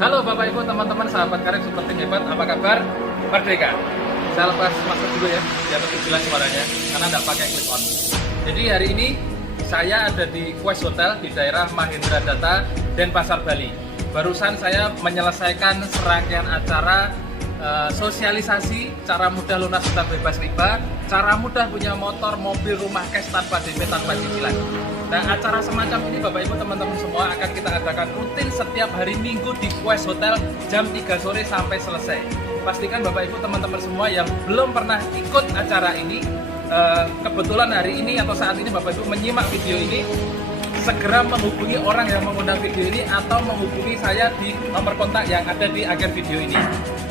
Halo Bapak Ibu, teman-teman, sahabat karib seperti hebat, apa kabar? Merdeka. Saya lepas masker dulu ya, biar lebih jelas suaranya, karena tidak pakai clip on. Jadi hari ini saya ada di Quest Hotel di daerah Mahendra Data, Denpasar, Bali. Barusan saya menyelesaikan serangkaian acara sosialisasi cara mudah lunas utang bebas riba, cara mudah punya motor, mobil, rumah cash tanpa DP, tanpa cicilan. Nah, acara semacam ini Bapak Ibu teman-teman semua akan kita adakan rutin setiap hari Minggu di Quest Hotel jam 3 sore sampai selesai. Pastikan Bapak Ibu teman-teman semua yang belum pernah ikut acara ini, kebetulan hari ini atau saat ini Bapak Ibu menyimak video ini, segera menghubungi orang yang mengundang video ini atau menghubungi saya di nomor kontak yang ada di akhir video ini.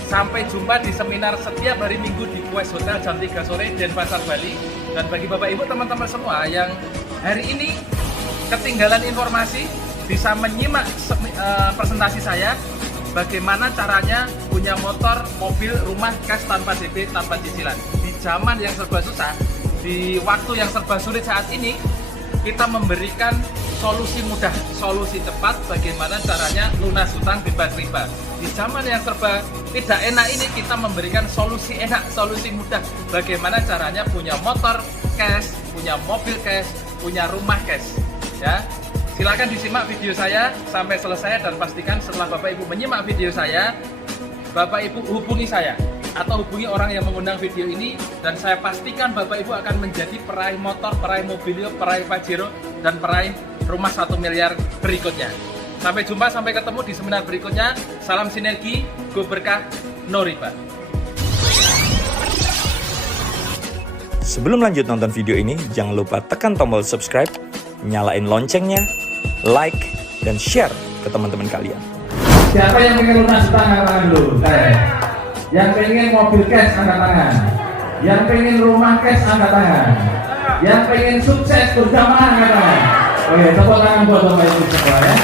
Sampai jumpa di seminar setiap hari Minggu di Quest Hotel jam 3 sore Denpasar, Bali. Dan bagi Bapak Ibu teman-teman semua yang hari ini ketinggalan informasi, bisa menyimak presentasi saya bagaimana caranya punya motor, mobil, rumah cash tanpa DP, tanpa cicilan. Di zaman yang serba susah, di waktu yang serba sulit saat ini, kita memberikan solusi mudah, solusi cepat bagaimana caranya lunas hutang bebas riba. Di zaman yang serba tidak enak ini, kita memberikan solusi enak, solusi mudah bagaimana caranya punya motor cash, punya mobil cash, punya rumah cash. Ya, silakan disimak video saya sampai selesai dan pastikan setelah Bapak Ibu menyimak video saya, Bapak Ibu hubungi saya atau hubungi orang yang mengundang video ini, dan saya pastikan Bapak Ibu akan menjadi peraih motor, peraih mobilio, peraih Pajero, dan peraih rumah 1 miliar berikutnya. Sampai jumpa, sampai ketemu di seminar berikutnya. Salam sinergi, go berkah, no riba. Sebelum lanjut nonton video ini, jangan lupa tekan tombol subscribe, nyalain loncengnya, like, dan share ke teman-teman kalian. Siapa yang pengen lunas hutang angkat tangan dulu? Yang pengen mobil cash angkat tangan. Yang pengen rumah cash angkat tangan. Yang pengen sukses berjamaah angkat tangan. Oke, tepuk tangan buat Bapak Ibu semua ya.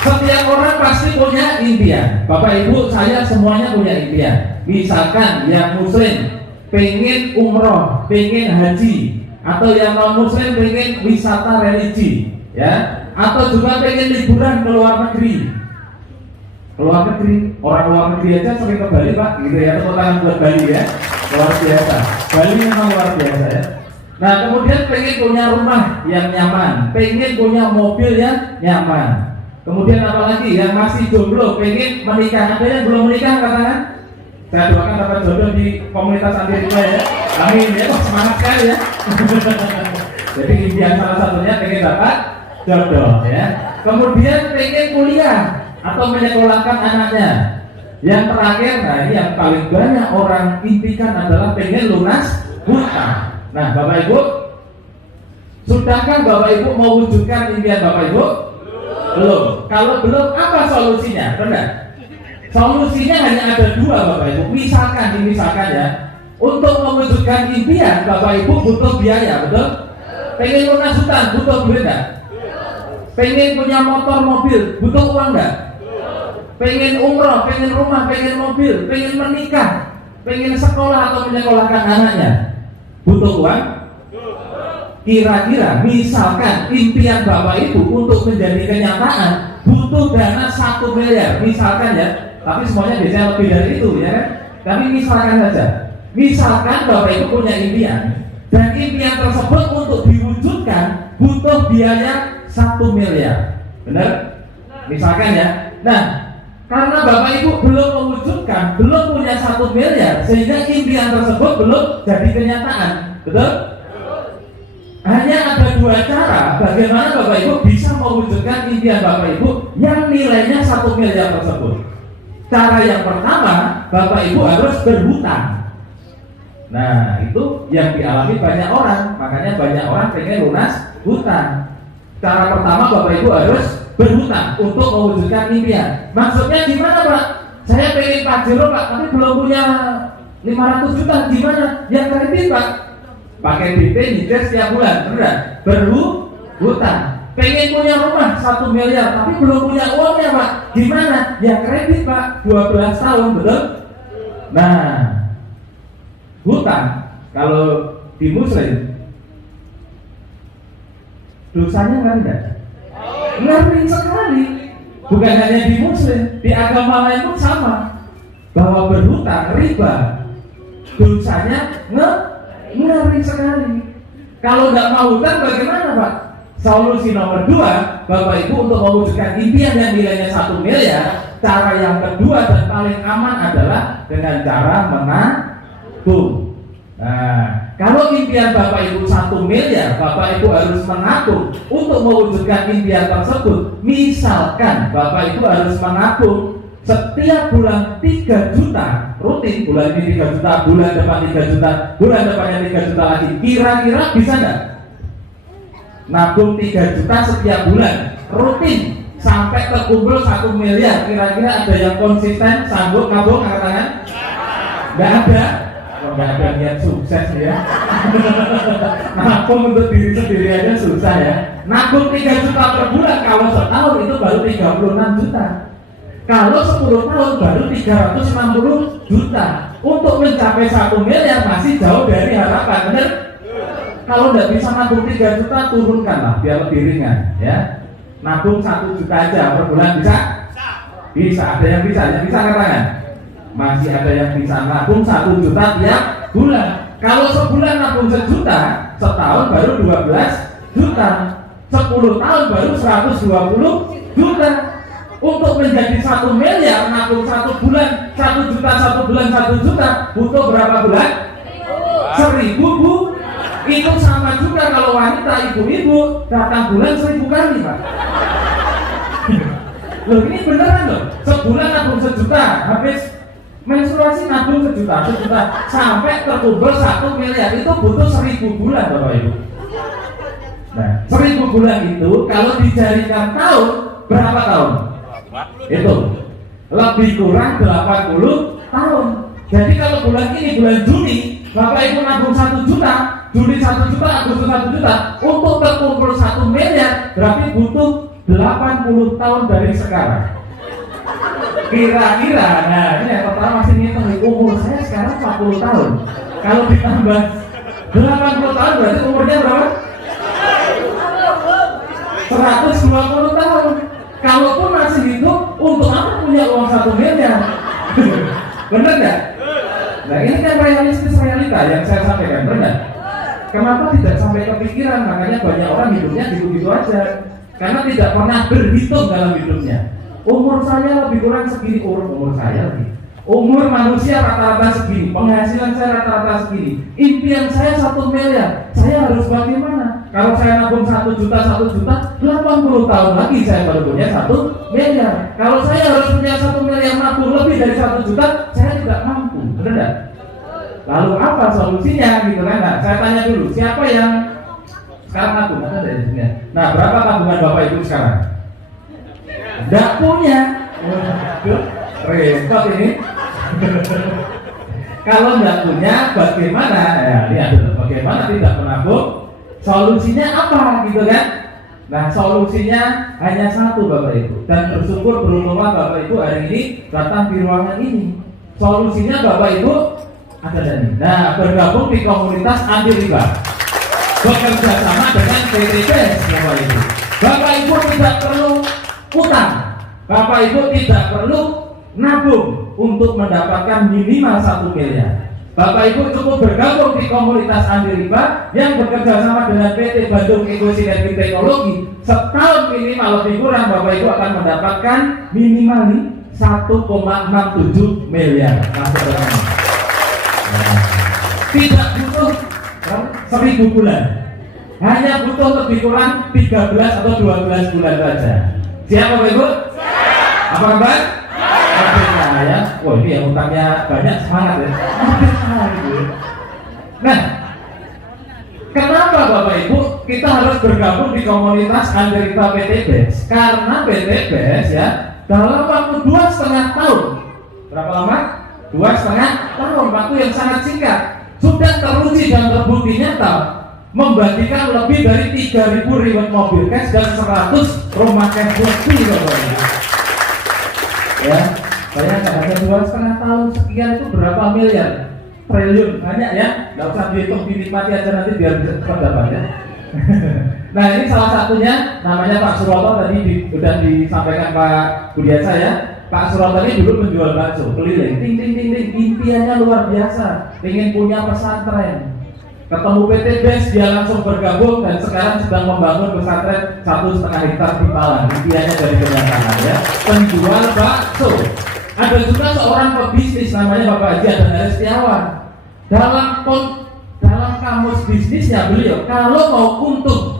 Setiap orang pasti punya impian. Bapak Ibu, saya semuanya punya impian. Misalkan yang muslim pengen umroh, pengen haji, atau yang non muslim pengen wisata religi, ya, atau juga pengen liburan ke luar negeri. Keluar negeri, orang luar negeri aja sering ke Bali Pak, gitu ya. Tepuk tangan buat Bali ya, luar biasa. Bali memang luar biasa ya. Nah, kemudian pengen punya rumah yang nyaman, pengen punya mobil yang nyaman. Kemudian apalagi yang masih jomblo pengen menikah, ada yang belum menikah katakan? Saya doakan dapat jodoh di komunitas anti riba ya. Amin ya, semangat sekali ya. Jadi impian salah satunya pengen dapat jodoh ya. Kemudian pengen kuliah atau menyekolahkan anaknya. Yang terakhir, nah ini yang paling banyak orang impikan adalah pengen lunas hutang. Nah Bapak Ibu, sudahkah Bapak Ibu mewujudkan impian Bapak Ibu? Belum. Kalau belum, apa solusinya? Benar? Solusinya hanya ada dua Bapak Ibu. Misalkan ya, untuk mewujudkan impian Bapak Ibu butuh biaya, betul? Pengen lunas hutang butuh duit nggak? Pengen punya motor, mobil butuh uang nggak? Pengen umroh, pengen rumah, pengen mobil, pengen menikah, pengen sekolah atau menyekolahkan anaknya butuh uang? Kira-kira misalkan impian Bapak Ibu untuk menjadi kenyataan butuh dana 1 miliar misalkan ya, tapi semuanya biasanya lebih dari itu ya kan? Tapi misalkan saja, misalkan Bapak Ibu punya impian dan impian tersebut untuk diwujudkan butuh biaya 1 miliar, benar? Misalkan ya. Nah, karena Bapak Ibu belum mewujudkan, belum punya 1 miliar, sehingga impian tersebut belum jadi kenyataan, betul? Hanya ada dua cara bagaimana Bapak Ibu bisa mewujudkan impian Bapak Ibu yang nilainya 1 miliar tersebut. Cara yang pertama, Bapak Ibu harus berhutang. Nah, itu yang dialami banyak orang, makanya banyak orang pengen lunas hutang. Cara pertama, Bapak Ibu harus berhutang untuk mewujudkan impian. Maksudnya gimana Pak? Saya pengen Pajero Pak, tapi belum punya 500 juta, gimana? Ya kredit Pak. Pakai DP nyicil setiap bulan, benar? Berhutang. Pengen punya rumah 1 miliar, tapi belum punya uangnya Pak. Gimana? Ya kredit Pak, 12 tahun, betul? Nah, hutang kalau di muslim dosanya kan enggak? Ngeri sekali. Bukan hanya di muslim, di agama lain pun sama. Bahwa berhutang riba dosanya ngeri sekali. Kalau nggak mau hutang bagaimana Pak? Solusi nomor 2, Bapak Ibu, untuk mewujudkan impian yang nilainya 1 miliar, cara yang kedua dan paling aman adalah dengan cara menabung. Nah, kalau impian Bapak Ibu 1 miliar, Bapak Ibu harus menabung untuk mewujudkan impian tersebut. Misalkan Bapak Ibu harus menabung setiap bulan 3 juta, rutin, bulan ini 3 juta, bulan depan 3 juta, bulan depannya 3 juta lagi. Kira-kira bisa nggak? Nabung 3 juta setiap bulan, rutin, sampai terkumpul 1 miliar. Kira-kira ada yang konsisten, sanggup nabung, angkat tangan? Nggak ada. Kalau nggak ada niat sukses ya. Nabung untuk diri sendiri aja susah ya. Nabung 3 juta per bulan, kalau setahun itu baru 36 juta. Kalau 10 tahun baru 360 juta. Untuk mencapai 1 miliar masih jauh dari harapan, benar? Kalau nggak bisa nabung 3 juta, turunkanlah biar lebih ringan ya. Nabung 1 juta aja per bulan bisa? Bisa, ada yang bisa katakan? Masih ada yang bisa nabung 1 juta tiap bulan. Kalau sebulan nabung 1 juta, setahun baru 12 juta. 10 tahun baru 120 juta. Untuk menjadi 1 miliar, nabung 1 bulan 1 juta, 1 bulan 1 juta, butuh berapa bulan? 1000 Bu. Itu sama juga kalau wanita ibu-ibu datang bulan 1000 kali Pak. Loh ini beneran loh. Sebulan nabung 1 juta, habis menstruasi nabung 1 juta, sampai terkumpul 1 miliar, itu butuh 1000 bulan Bapak Ibu. Nah 1000 bulan itu kalau dijadikan tahun, berapa tahun? Itu lebih kurang 80 tahun. Jadi kalau bulan ini, bulan Juni, Bapak Ibu nabung 1 juta, Juli 1 juta, Agustus 1 juta, untuk terkumpul 1 miliar berarti butuh 80 tahun dari sekarang. Kira-kira, nah ini yang pertama masih ngitung, umur saya sekarang 40 tahun. Kalau ditambah 80 tahun berarti umurnya berapa? 120 tahun. Kalaupun masih hidup, untuk apa punya uang 1 miliar? Bener nggak? Nah ini kan realita yang saya sampaikan, benar? Kenapa tidak sampai kepikiran? Makanya banyak orang hidupnya gitu-gitu aja, karena tidak pernah berhitung dalam hidupnya. Umur saya lebih kurang segini, umur saya lebih. Umur manusia rata-rata segini, penghasilan saya rata-rata segini. Impian saya 1 miliar, saya harus bagaimana? Kalau saya nabung 1 juta, 80 tahun lagi saya baru punya 1 miliar. Kalau saya harus punya 1 miliar nabung lebih dari 1 juta, saya tidak mampu, benar enggak? Lalu apa solusinya gitu kan? Nah, saya tanya dulu, siapa yang sekarang nabung? Ada dari sini. Nah, berapa tabungan Bapak Ibu sekarang? Tidak punya. Repot ini. Kalau tidak punya, bagaimana? Ya, lihat dulu, bagaimana tidak menabung? Solusinya apa gitu kan? Nah, solusinya hanya satu Bapak Ibu. Dan bersyukur beruntunglah Bapak Ibu hari ini datang di ruangan ini. Solusinya Bapak Ibu ada dari. Nah, bergabung di komunitas anti riba, bekerja sama dengan PTBS Bapak Ibu. Bapak Ibu tidak perlu utang, Bapak Ibu tidak perlu nabung untuk mendapatkan minimal 1 miliar. Bapak Ibu cukup bergabung di komunitas anti riba yang bekerja sama dengan PT Bandung Eko Sinergi Teknologi. Setahun minimal lebih kurang Bapak Ibu akan mendapatkan minimal 1,67 miliar. Masuk dalam. Tidak butuh 1000 bulan, hanya butuh lebih kurang 13 atau 12 bulan saja. Siap Bapak Ibu? Siap. Apa kabar? Ya, wah ini yang utangnya banyak, semangat ya. Nah, kenapa Bapak Ibu kita harus bergabung di komunitas anti riba PTBS? Karena PTBS ya dalam waktu 2,5 tahun, berapa lama? 2,5 tahun, waktu yang sangat singkat, sudah teruji dan terbukti nyata membagikan lebih dari 3.000 reward mobil cash dan 100 rumah cash lebih Bapak Ibu. Ya. Bayangkan ada 2,5 tahun sekian itu berapa miliar, triliun, banyak ya, nggak usah dihitung, dinikmati aja nanti biar bisa cepat dapat ya. Nah ini salah satunya, namanya Pak Suroto, tadi sudah disampaikan Pak Budiasa ya. Pak Suroto ini dulu penjual bakso keliling, ting ting ting ting, impiannya luar biasa, ingin punya pesantren. Ketemu PT BES, dia langsung bergabung dan sekarang sedang membangun pesantren 1,5 hektar di Malang. Impiannya dari kenyataan ya. Penjual bakso. Ada juga seorang pebisnis namanya Bapak Haji Adnan Setiawan. Dalam kamus bisnisnya beliau, kalau mau untung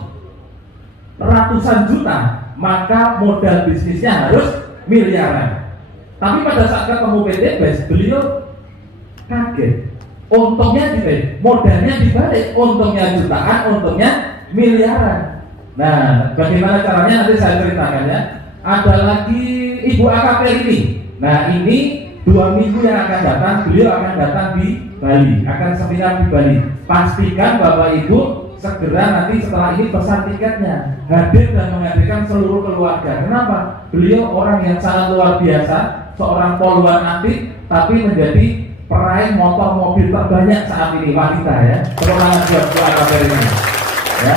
ratusan juta, maka modal bisnisnya harus miliaran. Tapi pada saat ketemu PT BES, beliau kaget. Untungnya dibalik, modalnya dibalik, untungnya jutaan, untungnya miliaran. Nah, bagaimana caranya nanti saya ceritakan ya. Ada lagi Ibu AKP ini. Nah, ini 2 minggu yang akan datang, beliau akan datang di Bali, akan seminar di Bali. Pastikan Bapak Ibu segera nanti setelah ini pesan tiketnya, hadir dan menghadirkan seluruh keluarga. Kenapa? Beliau orang yang sangat luar biasa, seorang poluan aktif, tapi menjadi peraih motor mobil terbanyak saat ini, wanita ya. Terlalu buat AKP ini ya.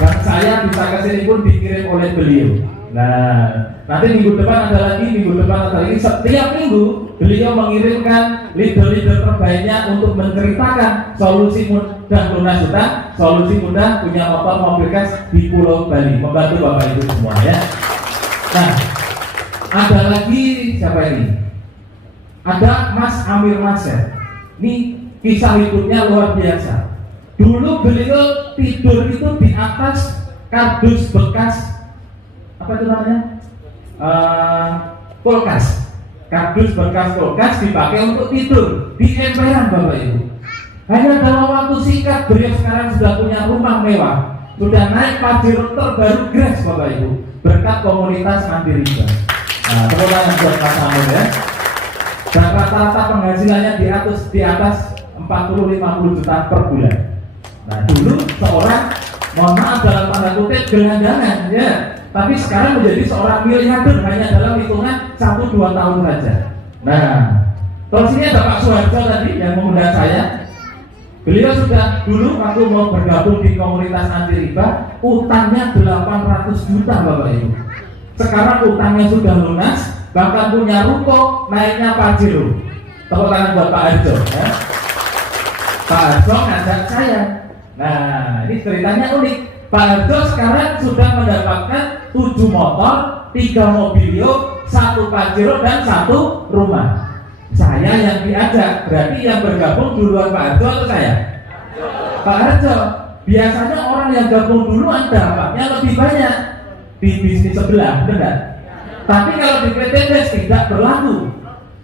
Dan saya bisa kesini pun dikirim oleh beliau. Nah, nanti minggu depan ada lagi, setiap minggu beliau mengirimkan leader-leader terbaiknya untuk menceritakan solusi mudah lunas hutang, solusi mudah punya motor mobil gas di Pulau Bali, membantu Bapak Ibu semua ya. Nah, ada lagi siapa ini? Ada Mas Amir Maser. Ini kisah hidupnya luar biasa. Dulu beliau tidur itu di atas kardus bekas, apa itu namanya? Kulkas. Kardus bekas kulkas dipakai untuk tidur di emperan Bapak Ibu. Hanya dalam waktu singkat beliau sekarang sudah punya rumah mewah, sudah naik pajero terbaru Grace Bapak Ibu, berkat komunitas anti riba. Nah, tepuk tangan buat Mas Amir ya. Dan rata-rata penghasilannya di atas 40-50 juta per bulan. Nah, dulu seorang, mohon maaf dalam tanda kutip, gelandangan ya, tapi sekarang menjadi seorang miliarder hanya dalam hitungan 1-2 tahun saja. Nah, terus ini ada Pak Suharjo tadi yang mengundang saya. Beliau sudah dulu waktu mau bergabung di komunitas anti riba, utangnya 800 juta Bapak Ibu. Sekarang utangnya sudah lunas, bahkan punya ruko, naiknya pajero. Tepuk tangan buat Pak Harjo ya. Pak Harjo ngajak saya. Nah, ini ceritanya unik. Pak Harjo sekarang sudah mendapatkan 7 motor, 3 mobilio, 1 pajero dan 1 rumah. Saya yang diajak, berarti yang bergabung duluan Pak Harjo atau saya? Pak Harjo. Biasanya orang yang gabung duluan dapatnya lebih banyak di bisnis sebelah, benar? Tapi kalau di PT BES tidak berlaku.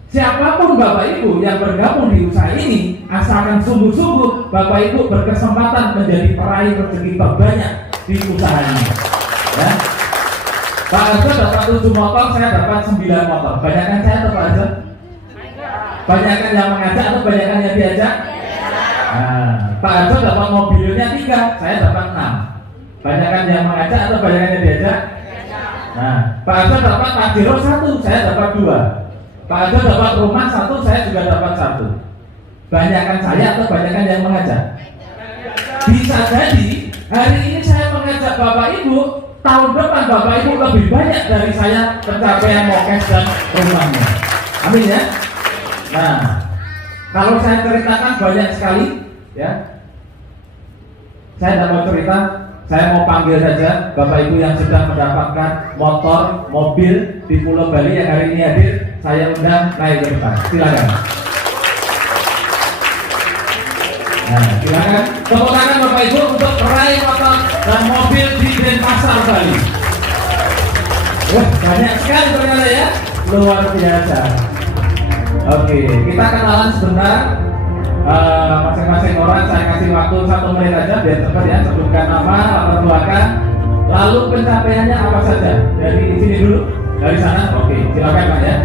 Siapapun Bapak Ibu yang bergabung di usaha ini, asalkan sungguh-sungguh, Bapak Ibu berkesempatan menjadi peraih rezeki terbanyak di usaha ini. Ya. Pak Harjo dapat 7 motor, saya dapat 9 motor. Banyakkan saya atau Pak Harjo? Banyakkan yang mengajak atau banyakkan yang diajak? Nah, Pak Harjo dapat mobilnya 3, saya dapat 6. Banyakkan yang mengajak atau banyakkan yang diajak? Nah, Pak Harjo dapat pajero 1, saya dapat 2. Pak Harjo dapat rumah 1, saya juga dapat 1. Banyakkan saya atau banyakkan yang mengajak? Bisa jadi hari ini saya mengajak Bapak Ibu, tahun depan Bapak Ibu lebih banyak dari saya pencapaian mokes dan rumahnya. Amin ya. Nah, kalau saya ceritakan banyak sekali ya. Saya tidak mau cerita. Saya mau panggil saja Bapak Ibu yang sudah mendapatkan motor, mobil di Pulau Bali yang hari ini hadir. Saya undang naik ke depan. Silakan. Nah, silakan. Tepuk tangan Bapak Ibu untuk meraih motor dan mobil di Denpasar Bali. Wah, banyak sekali ternyata ya. Luar biasa. Oke, kita kenalan sebentar. Masing-masing orang saya kasih waktu 1 menit aja biar cepat ya, sebutkan nama, latar belakang, lalu pencapaiannya apa saja. Dari sini dulu, dari sana. Oke, silakan Pak ya.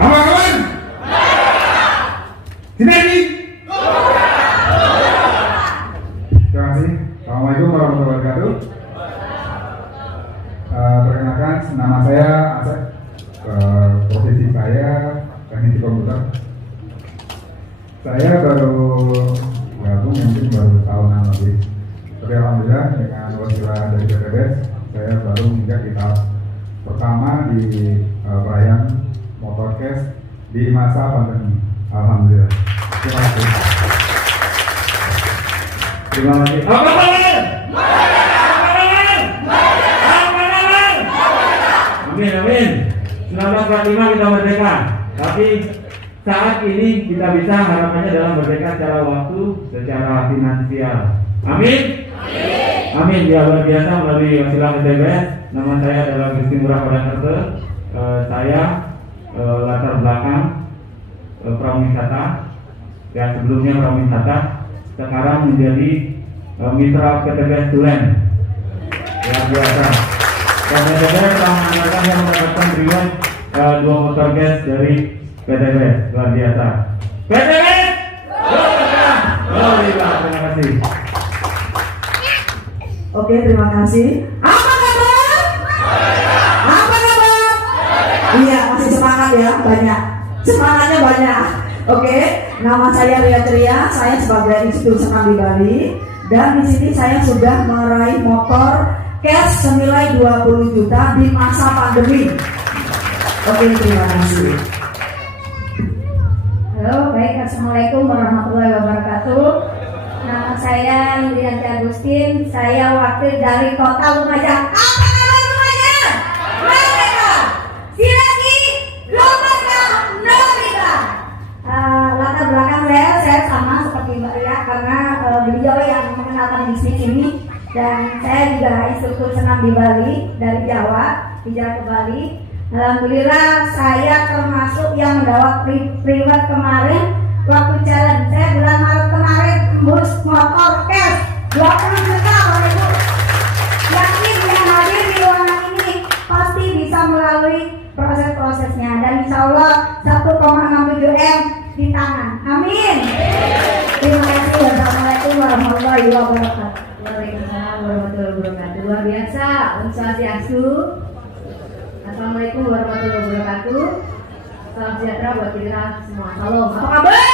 Aman-aman? Sini. Terima kasih. Assalamualaikum warahmatullahi wabarakatuh. Perkenalkan, nama saya Asep. Profesi saya teknisi komputer. Saya baru gabung mungkin baru tahunan lebih. Tapi alhamdulillah dengan wasilah dari PTBS saya baru menginjak di tahap pertama di perayaan Motorcast di masa pandemi. Alhamdulillah. Terima kasih. Terima kasih. Amin, amin. 1945 kita merdeka. Tapi saat ini kita bisa harapannya dalam merdeka secara waktu, secara finansial. Amin. Amin. Ya luar biasa melalui wasilah PTBS. Nama saya adalah Gusti Ngurah Purwakarta. Saya latar belakang prawisata. Ya sebelumnya prawisata. Sekarang menjadi mitra PTBS Tulen. Luar biasa. Dan PTBS telah menganggarkan yang mendapatkan reward 2 motor gas dari PTBS. Luar biasa. PTBS! Terima kasih. Oke, terima kasih. Apa kabar? Apa kabar? Iya, masih semangat ya, banyak. Semangatnya banyak. Oke, nama saya Ria Tria, saya sebagai instruktur senam di Bali. Dan di sini saya sudah meraih motor cash senilai 20 juta di masa pandemi. Oke, terima kasih. Halo, baik. Assalamualaikum warahmatullahi wabarakatuh. Nama saya Yulianti Agustin. Saya wakil dari Kota Lumajang. Apa kabar Lumajang? Merdeka! Silaki Lumajang Merdeka! Latar belakang saya sama seperti Mbak Ria karena beliau yang mengenalkan bisnis ini. Dan saya juga instruktur senam di Bali, dari Jawa, hijrah ke Bali. Alhamdulillah saya termasuk yang mendapat reward kemarin waktu jalan. Saya bulan Maret kemarin tembus motor cash 20 juta Bapak Ibu. Yakin yang hadir di ruangan ini pasti bisa melalui proses-prosesnya. Dan insya Allah 1,67 M di tangan. Amin. Terima kasih. Wassalamualaikum warahmatullahi wabarakatuh. Waalaikumsalam warahmatullahi wabarakatuh. Luar biasa. Om Swastiastu. Assalamualaikum warahmatullahi wabarakatuh. Salam sejahtera buat kita semua. Salam. Apa kabar?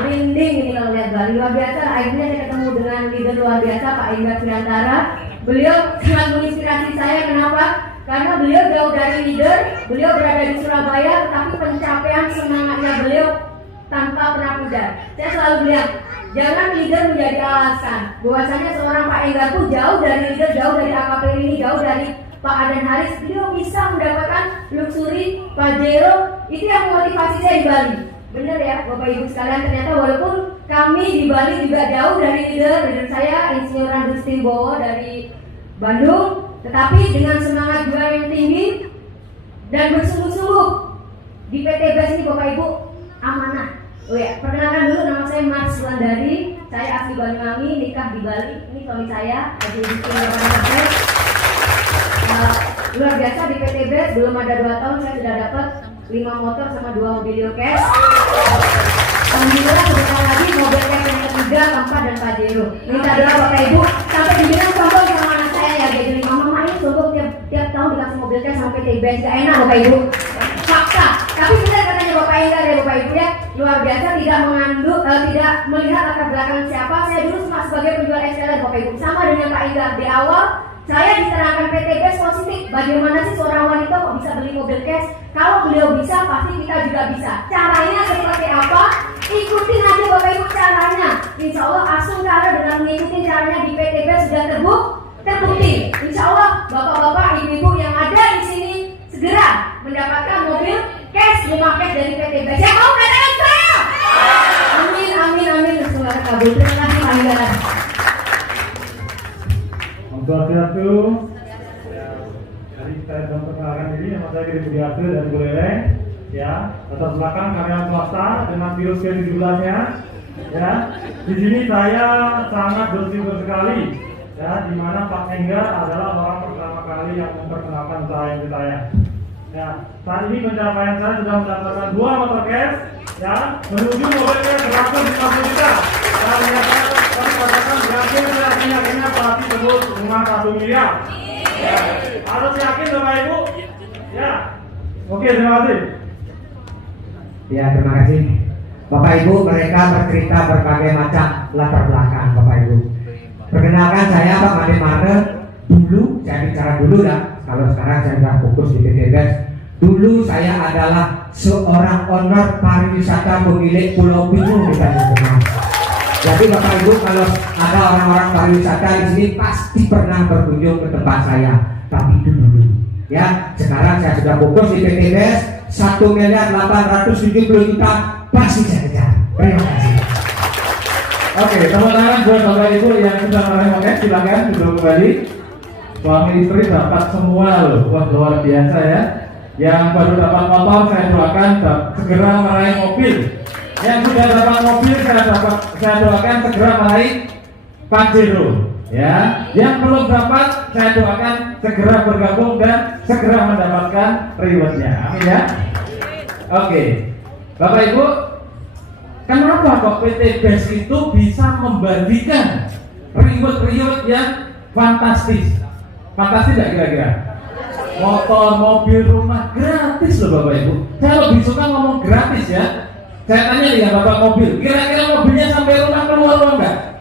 Merinding ini kalau lihat Bali. Luar biasa. Akhirnya saya ketemu dengan leader luar biasa Pak Indra Triantara. Beliau sangat menginspirasi saya. Kenapa? Karena beliau jauh dari leader. Beliau berada di Surabaya, tetapi pencapaian semangatnya beliau tanpa pernah pudar. Saya selalu bilang, jangan leader menjadi alasan. Bahwasanya seorang Pak Indra pun jauh dari leader, jauh dari AKP ini, jauh dari Pak Adan Haris, beliau bisa mendapatkan luxury Pajero. Itu yang memotivasi saya di Bali. Benar ya Bapak Ibu sekalian, ternyata walaupun kami di Bali juga jauh dari leader saya Insinyur Andrustin Bowo dari Bandung, tetapi dengan semangat juang yang tinggi dan bersungguh-sungguh di PTBS ini Bapak Ibu amanah. Oh ya, perkenalkan dulu, nama saya Mars Wulandari, saya asli Banyuwangi, nikah di Bali. Ini suami saya, Haji Bismillah. Luar biasa di PTBS belum ada 2 tahun saya sudah dapat 5 motor sama 2 mobil cash. Alhamdulillah sebentar lagi mobil cash yang ketiga, keempat dan Pajero. Minta doa Bapak Ibu sampai dibilang sombong sama anak saya ya, dia jadi mama ini sombong tiap tahun dikasih mobil cash sama PTBS, gak enak Bapak Ibu. Fakta. Tapi benar katanya Bapak Indra ya Bapak Ibu ya, luar biasa, tidak mengandung, tidak melihat latar belakang siapa. Saya dulu cuma sebagai penjual XLR Bapak Ibu, sama dengan Pak Indra di awal. Saya diterangkan PTBS positif. Bagaimana sih seorang wanita kok bisa beli mobil cash? Kalau beliau bisa, pasti kita juga bisa. Caranya seperti apa? Ikutin aja Bapak Ibu caranya. Insya Allah Asungkara dengan mengikuti caranya di PTBS sudah terbukti. Insya Allah Bapak-bapak, Ibu-ibu yang ada di sini segera mendapatkan mobil cash, rumah cash dari PTBS. Yang mau katakan saya? Amin, amin, amin. Semoga kabul. Terima kasih Pak Indra. Swastiastu. Jadi saya dapat perkenalkan diri, nama saya Giri Budiarto dari Buleleng. Ya, latar belakang karyawan swasta dengan virus ke-17-nya. Ya, di sini saya sangat bersyukur sekali. Ya, di mana Pak Enggar adalah orang pertama kali yang memperkenalkan usaha ini saya. Ya, saat ini pencapaian saya sudah mendapatkan 2 motor cash. Ya, menuju mobilnya 150 juta. Dan ternyata kami katakan berhasil, saya akhirnya pelatih tebus rumah 1 miliar. Ya, harus yakin Bapak Ibu. Ya, oke, terima kasih. Ya, terima kasih. Bapak Ibu, mereka bercerita berbagai macam latar belakang Bapak Ibu. Perkenalkan saya Pak Made Marte. Dulu, saya bicara dulu ya. Kalau sekarang saya sudah fokus di PTBES. Dulu saya adalah seorang owner pariwisata pemilik Pulau Pingu di Tanjung Pinang. Jadi Bapak Ibu, kalau ada orang-orang pariwisata di sini pasti pernah berkunjung ke tempat saya. Tapi itu dulu. Ya, sekarang saya sudah fokus di PTBES. 1.870.000.000 pasti saya kejar. Terima kasih. Oke, tepuk tangan buat Bapak Ibu yang sudah meraih. Silakan duduk kembali. Suami istri dapat semua loh. Wah, luar biasa ya. Yang baru dapat motor saya doakan segera meraih mobil. Yang sudah dapat mobil saya doakan segera meraih Pajero. Ya, yang belum dapat saya doakan segera bergabung dan segera mendapatkan rewardnya. Amin ya. Oke, Bapak Ibu, kenapa kok PTBES itu bisa membagikan reward yang fantastis? Fantastis nggak kira-kira? Motor, mobil, rumah gratis loh Bapak Ibu. Saya lebih suka ngomong gratis ya. Saya tanya nih ya Bapak mobil, kira-kira mobilnya sampai rumah keluar atau enggak?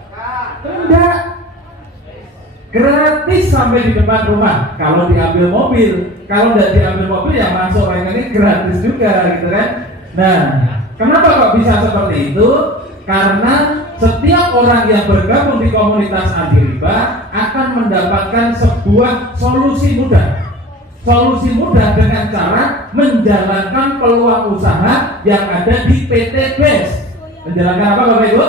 Enggak. Gratis sampai di depan rumah. Kalau diambil mobil, kalau tidak diambil mobil ya masuk ini gratis juga gitu kan. Nah, kenapa kok bisa seperti itu? Karena setiap orang yang bergabung di komunitas anti riba akan mendapatkan sebuah solusi mudah. Solusi mudah dengan cara menjalankan peluang usaha yang ada di PTBES. Menjalankan apa Bapak Ibu?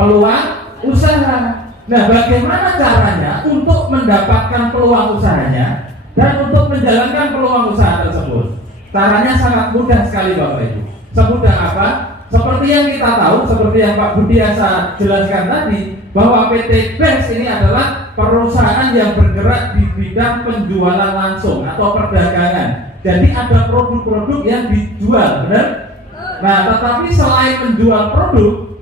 Peluang usaha. Nah, bagaimana caranya untuk mendapatkan peluang usahanya dan untuk menjalankan peluang usaha tersebut? Caranya sangat mudah sekali Bapak Ibu. Semudah apa? Seperti yang kita tahu, seperti yang Pak Budiasa jelaskan tadi, bahwa PTBES ini adalah perusahaan yang bergerak di bidang penjualan langsung atau perdagangan. Jadi ada produk-produk yang dijual, benar? Nah, tetapi selain menjual produk,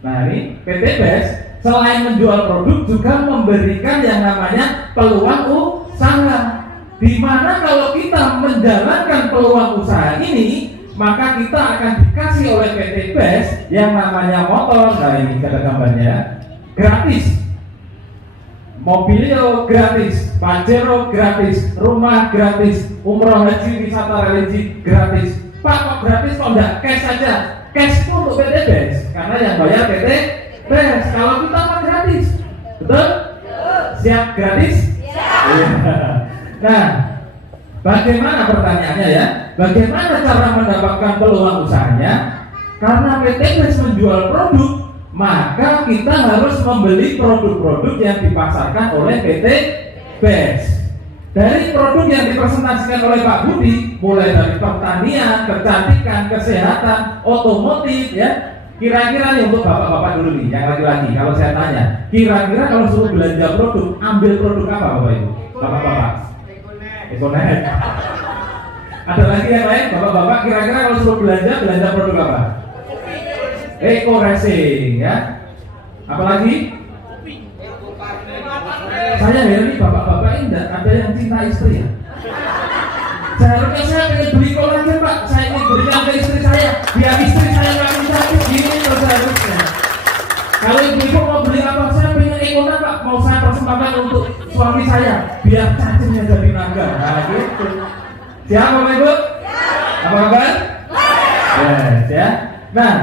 nah ini PTBES selain menjual produk juga memberikan yang namanya peluang usaha. Di mana kalau kita menjalankan peluang usaha ini, maka kita akan dikasih oleh PTBES yang namanya motor. Nah ini ada gambarnya, gratis. Mobilio gratis, Pajero gratis, rumah gratis, umroh haji wisata religi gratis. Pak kok gratis kok enggak cash saja? Cash itu untuk PTBES karena yang bayar PTBES. Kalau kita mah gratis, betul? Siap gratis? Nah, bagaimana pertanyaannya ya? Bagaimana cara mendapatkan peluang usahanya? Karena PTBES menjual produk, maka kita harus membeli produk-produk yang dipasarkan oleh PTBES. Dari produk yang dipresentasikan oleh Pak Budi, mulai dari pertanian, kecantikan, kesehatan, otomotif, ya. Kira-kira nih untuk bapak-bapak dulu nih, yang laki-laki. Kalau saya tanya, kira-kira kalau suruh belanja produk, ambil produk apa Bapak Ibu? Bapak-bapak? Ekonet. Ada lagi yang lain, bapak-bapak kira-kira kalau suruh belanja produk apa? Eko Racing, ya. Apalagi? Saya heran nih bapak-bapak ini ada yang cinta istri ya. Seharusnya saya ingin beli kolagen Pak, saya ingin berikan ke istri saya, biar istri saya nggak sakit. Gini terus seharusnya. Kalau ibu mau beli apa, saya pengen Ekona Pak, mau saya persembahkan untuk suami saya, biar cacingnya jadi naga. Nah gitu. Siap Bapak Ibu? Apa kabar? Yes, ya. Nah,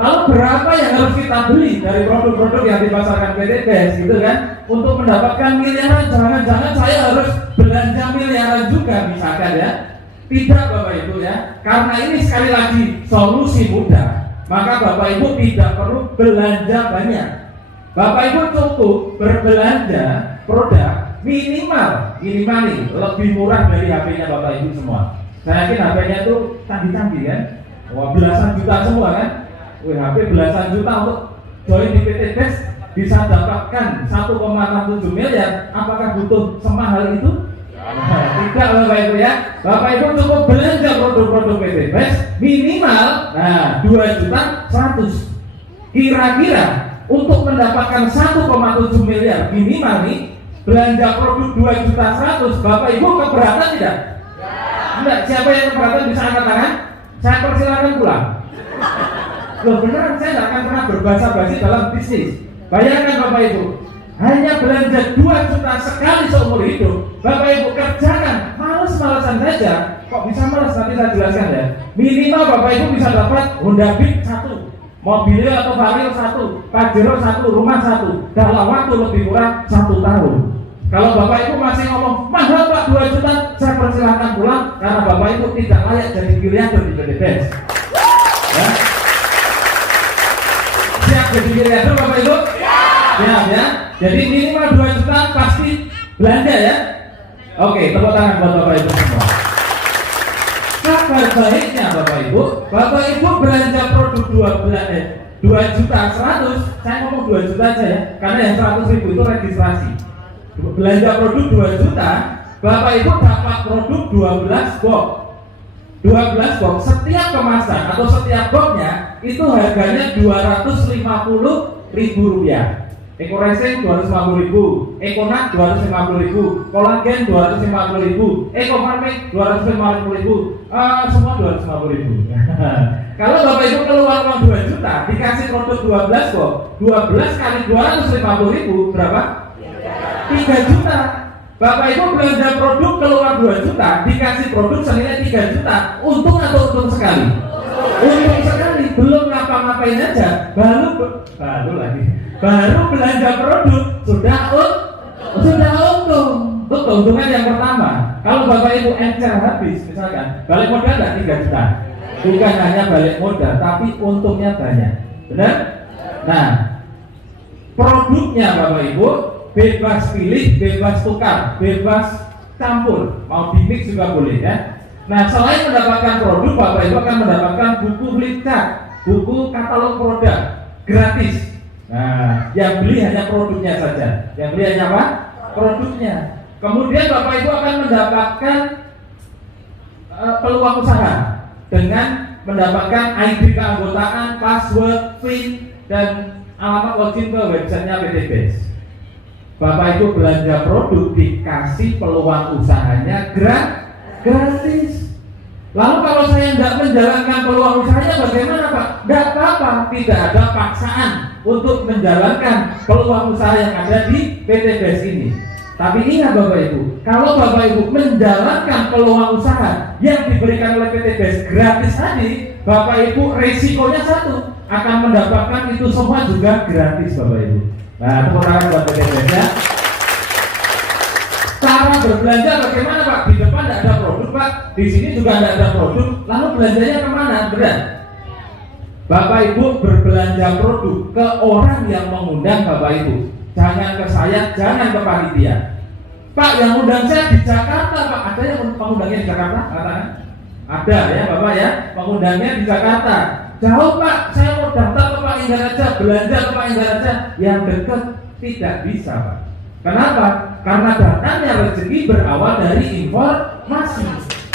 lalu berapa yang harus kita beli dari produk-produk yang dipasarkan PTBES gitu kan? Untuk mendapatkan miliaran, jangan-jangan saya harus belanja miliaran juga misalkan ya. Tidak Bapak Ibu ya, karena ini sekali lagi solusi mudah. Maka Bapak Ibu tidak perlu belanja banyak. Bapak Ibu cukup berbelanja produk minimal nih lebih murah dari HP-nya Bapak Ibu semua. Saya yakin HP-nya itu canggih-canggih kan, wah belasan juta semua kan. HP belasan juta untuk join di PTBES bisa dapatkan 1,67 miliar. Apakah butuh semahal itu? Tidak Bapak Ibu ya. Bapak Ibu cukup belanja produk-produk PTBES minimal 2.100.000. Kira-kira untuk mendapatkan 1,7 miliar minimal nih, belanja produk 2.100.000, Bapak Ibu keberatan tidak? Enggak. Siapa yang keberatan bisa angkat tangan? Saya persilakan pulang. Loh beneran saya nggak akan pernah berbahasa-basi dalam bisnis. Bayangkan Bapak Ibu, hanya belanja 2 juta sekali seumur hidup. Bapak Ibu kerjakan, males-malesan saja. Kok bisa males? Nanti saya jelaskan ya. Minimal Bapak Ibu bisa dapat Honda Beat 1, mobil atau Vario 1, Pajero 1, rumah 1 dalam waktu lebih kurang 1 tahun. Kalau Bapak Ibu masih ngomong mahal Pak 2 juta, saya persilahkan pulang karena Bapak Ibu tidak layak jadi miliarder di PT Benz. Ya. Siap jadi miliarder Bapak Ibu? Siap ya. Jadi minimal 2 juta pasti belanja ya. Oke, tepuk tangan buat Bapak Ibu semua. Kabar baiknya Bapak Ibu belanja produk 2 juta 100, saya ngomong 2 juta aja ya, karena yang 100.000 itu registrasi. Belanja produk 2 juta, Bapak Ibu dapat produk 12 box. 12 box, setiap kemasan atau setiap boxnya itu harganya Rp250.000. Eco Racing 250.000, Econak 250.000, Kolagen 250.000, Eco Farming 250.000, semua 250.000. Kalau Bapak Ibu keluar uang 2 juta, dikasih produk 12 kok, 12 kali 250.000 berapa? 3 juta. Bapak Ibu belanja produk keluar 2 juta, dikasih produk senilai 3 juta. Untung atau untung sekali? Untung sekali. Belum ngapa-ngapain aja, baru belanja produk sudah untung. Itu keuntungan yang pertama. Kalau Bapak Ibu encer habis, misalkan balik modal nggak 3 juta, bukan hanya balik modal, tapi untungnya banyak. Benar? Nah, produknya Bapak Ibu bebas pilih, bebas tukar, bebas campur, mau dimix juga boleh ya. Nah, selain mendapatkan produk, Bapak Ibu akan mendapatkan buku flipchart, buku katalog produk gratis. Nah, yang beli hanya produknya saja. Yang beli hanya apa? Produknya. Kemudian Bapak Ibu akan mendapatkan peluang usaha dengan mendapatkan ID keanggotaan, password, PIN, dan alamat login ke websitenya PT Benz. Bapak Ibu belanja produk dikasih peluang usahanya gratis. Lalu kalau saya tidak menjalankan peluang usahanya bagaimana Pak? Tidak apa-apa, tidak ada paksaan untuk menjalankan peluang usaha yang ada di PT Benz ini. Tapi ingat Bapak Ibu, kalau Bapak Ibu menjalankan peluang usaha yang diberikan oleh PT Benz gratis tadi, Bapak Ibu resikonya satu, akan mendapatkan itu semua juga gratis Bapak Ibu. Nah, tepuk tangan buat PT Benz ya. Cara berbelanja bagaimana Pak? Di depan tidak ada produk Pak, di sini juga tidak ada produk. Lalu belanjanya kemana? Berat. Bapak Ibu berbelanja produk ke orang yang mengundang Bapak Ibu. Jangan ke saya, jangan ke panitia. Pak, yang undang saya di Jakarta Pak. Ada yang mengundangnya di Jakarta? Katakan. Ada ya Bapak ya, mengundangnya di Jakarta. Jauh Pak, saya mau daftar ke Pak Indraraja, belanja ke Pak Indraraja. Yang dekat tidak bisa Pak. Kenapa? Karena datangnya rezeki berawal dari informasi.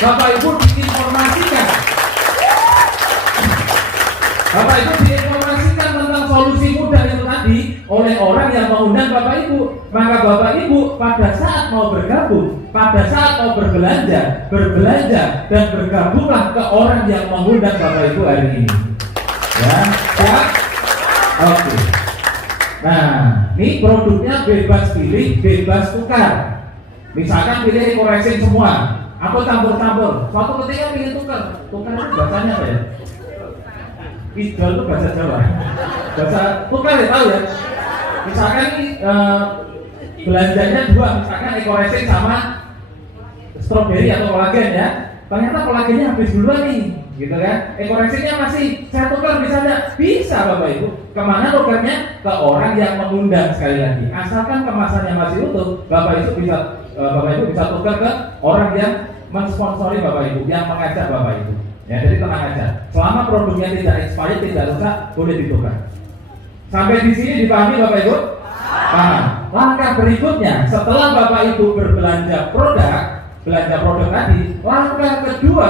Bapak Ibu diinformasikan. Bapak Ibu diinformasikan tentang solusi mudah itu tadi oleh orang yang mengundang Bapak Ibu. Maka Bapak Ibu pada saat mau bergabung, pada saat mau berbelanja dan bergabunglah ke orang yang mengundang Bapak Ibu hari ini. Ya, siap? Oke. Nah, ini produknya bebas pilih, bebas tukar. Misalkan pilih Eco Racing semua, atau campur-campur. Suatu ketika pilih tukar itu bacanya apa ya? Idol itu bahasa Jawa. Bahasa tukar ya tahu ya. Misalkan ini belanjanya dua, misalkan Eco Racing sama stroberi atau kolagen ya. Ternyata kolagennya habis duluan nih, gitu kan? Eco Racingnya masih saya tukar bisa Bapak Ibu. Kemana tukarnya? Ke orang yang mengundang sekali lagi. Asalkan kemasannya masih utuh, Bapak Ibu bisa tukar ke orang yang mensponsori Bapak Ibu, yang mengajak Bapak Ibu. Ya, jadi tenang aja. Selama produknya tidak expired, tidak rusak, boleh ditukar. Sampai di sini dipahami Bapak Ibu? Paham. Langkah berikutnya, setelah Bapak Ibu berbelanja produk tadi, langkah kedua